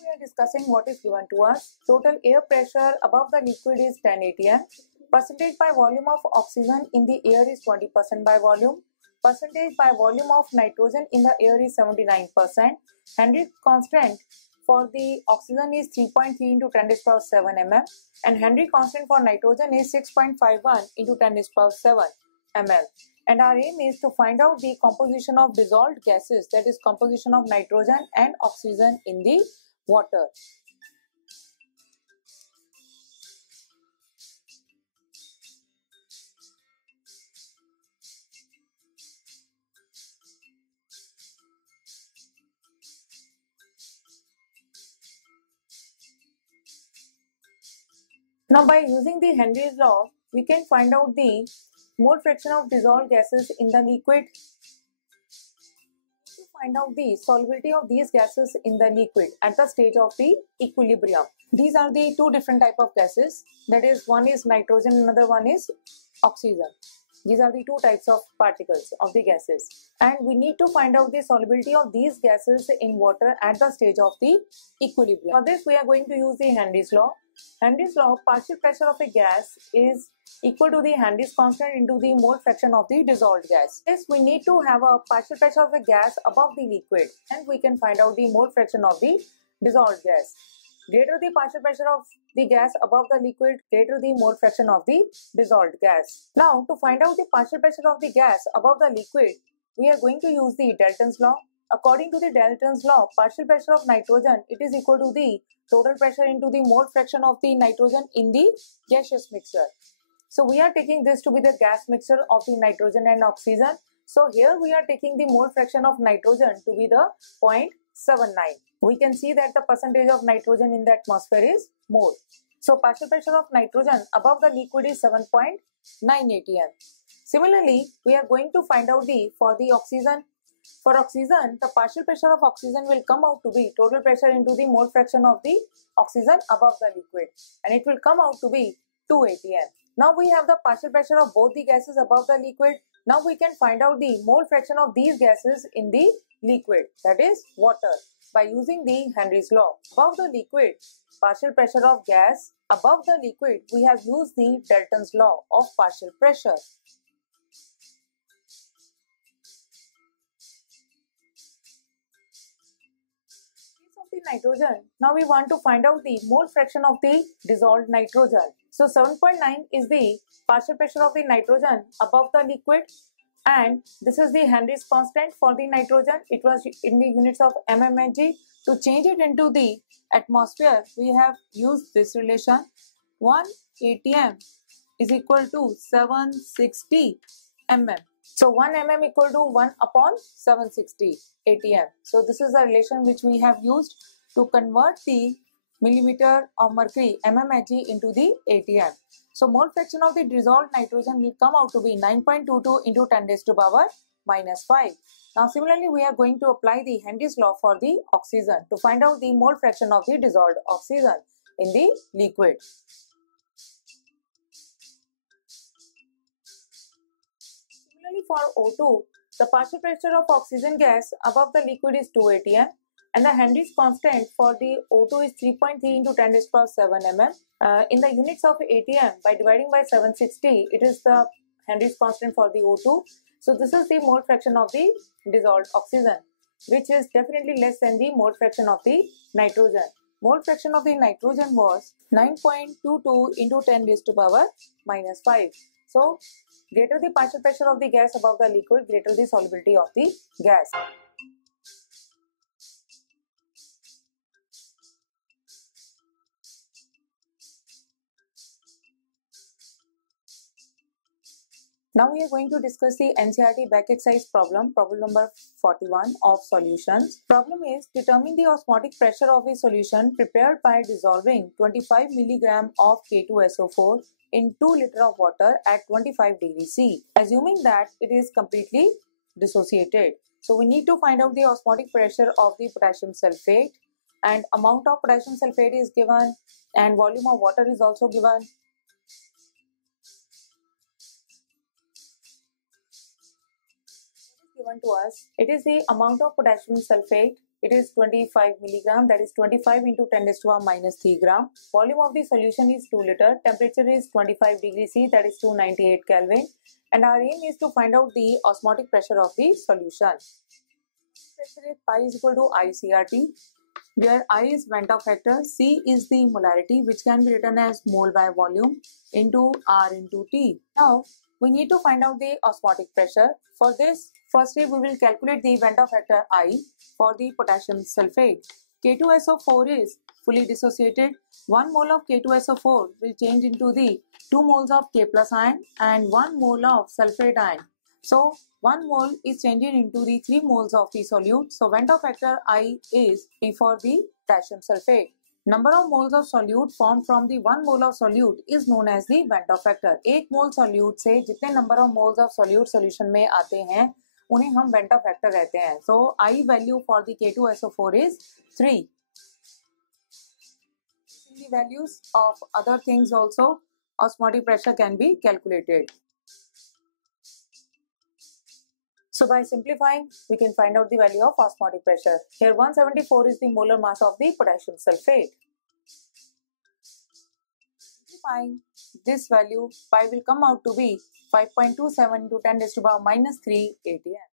We are discussing what is given to us. Total air pressure above the liquid is 10 atm. Percentage by volume of oxygen in the air is 20% by volume. Percentage by volume of nitrogen in the air is 79%. Henry constant for the oxygen is 3.3 into 10 raised to power 7 mm, and Henry constant for nitrogen is 6.51 into 10 raised to power 7 mm. And our aim is to find out the composition of dissolved gases, that is composition of nitrogen and oxygen in the water. Now by using the Henry's law, we can find out the mole fraction of dissolved gases in the liquid. To find out the solubility of these gases in the liquid at the stage of the equilibrium. These are the two different type of gases, that is, one is nitrogen, another one is oxygen. These are the two types of particles of the gases, and we need to find out the solubility of these gases in water at the stage of the equilibrium. For this we are going to use the Henry's law. Henry's law, partial pressure of a gas is equal to the Henry's constant into the mole fraction of the dissolved gas. Yes, we need to have a partial pressure of a gas above the liquid, and we can find out the mole fraction of the dissolved gas. Greater the partial pressure of the gas above the liquid, greater the mole fraction of the dissolved gas. Now, to find out the partial pressure of the gas above the liquid, we are going to use the Dalton's law. According to the Dalton's law, partial pressure of nitrogen, it is equal to the total pressure into the mole fraction of the nitrogen in the gaseous mixture. So we are taking this to be the gas mixture of the nitrogen and oxygen. So here we are taking the mole fraction of nitrogen to be the 0.79. We can see that the percentage of nitrogen in the atmosphere is more. So partial pressure of nitrogen above the liquid is 7.9 atm. Similarly, we are going to find out for the oxygen. For oxygen, the partial pressure of oxygen will come out to be total pressure into the mole fraction of the oxygen above the liquid, and it will come out to be 2 atm. Now we have the partial pressure of both the gases above the liquid. Now we can find out the mole fraction of these gases in the liquid, that is water, by using the Henry's law. Above the liquid, partial pressure of gas, above the liquid, we have used the Dalton's law of partial pressure. The nitrogen. Now we want to find out the mole fraction of the dissolved nitrogen. So 7.9 is the partial pressure of the nitrogen above the liquid, and this is the Henry's constant for the nitrogen. It was in the units of mmHg. To change it into the atmosphere, we have used this relation. 1 atm is equal to 760 mm. So 1 mm equal to 1 upon 760 atm. So this is the relation which we have used to convert the millimeter of mercury mmHg into the atm. So mole fraction of the dissolved nitrogen will come out to be 9.22 into 10 raised to power minus 5. Now similarly, we are going to apply the Henry's law for the oxygen to find out the mole fraction of the dissolved oxygen in the liquid. For O2, the partial pressure of oxygen gas above the liquid is 2 atm, and the Henry's constant for the O2 is 3.3 into 10 raised to power 7 mm. In the units of atm, by dividing by 760, it is the Henry's constant for the O2. So this is the mole fraction of the dissolved oxygen, which is definitely less than the mole fraction of the nitrogen. Mole fraction of the nitrogen was 9.22 into 10 raised to power minus 5. So greater the partial pressure of the gas above the liquid, greater the solubility of the gas. Now we are going to discuss the NCERT back exercise problem number 41 of solutions. Problem is determine the osmotic pressure of a solution prepared by dissolving 25 mg of K2SO4 in 2 liters of water at 25 degrees C, assuming that it is completely dissociated. So we need to find out the osmotic pressure of the potassium sulfate, and amount of potassium sulfate is given and volume of water is also given. Given to us, it is the amount of potassium sulfate. It is 25 milligram, that is 25 into 10 raised to the minus 3 gram. Volume of the solution is 2 liter. Temperature is 25 degrees C, that is 298 Kelvin. And our aim is to find out the osmotic pressure of the solution. Pressure is pi is equal to ICRT, where I is Ventov factor, C is the molarity, which can be written as mole by volume into R into T. Now we need to find out the osmotic pressure. For this, firstly we will calculate the Ventov factor I for the potassium sulfate. K2SO4 is fully dissociated. 1 mole of K2SO4 will change into the 2 moles of K plus ion and 1 mole of sulfate ion. So 1 mole is changing into the 3 moles of the solute. So Ventov factor I is P for the potassium sulfate. Number of moles of solute formed from the 1 mole of solute is known as the Ventov factor. 1 mole solute से जितने number of moles of solute solution में आते हैं उन्हें हम Ventov factor कहते हैं. So I value for the K2SO4 is 3. In the values of other things also, osmotic pressure can be calculated. So by simplifying, we can find out the value of osmotic pressure. Here 174 is the molar mass of the potassium sulfate. Simplifying this value, pi will come out to be 5.27 into 10 raised to the power minus 3 atm.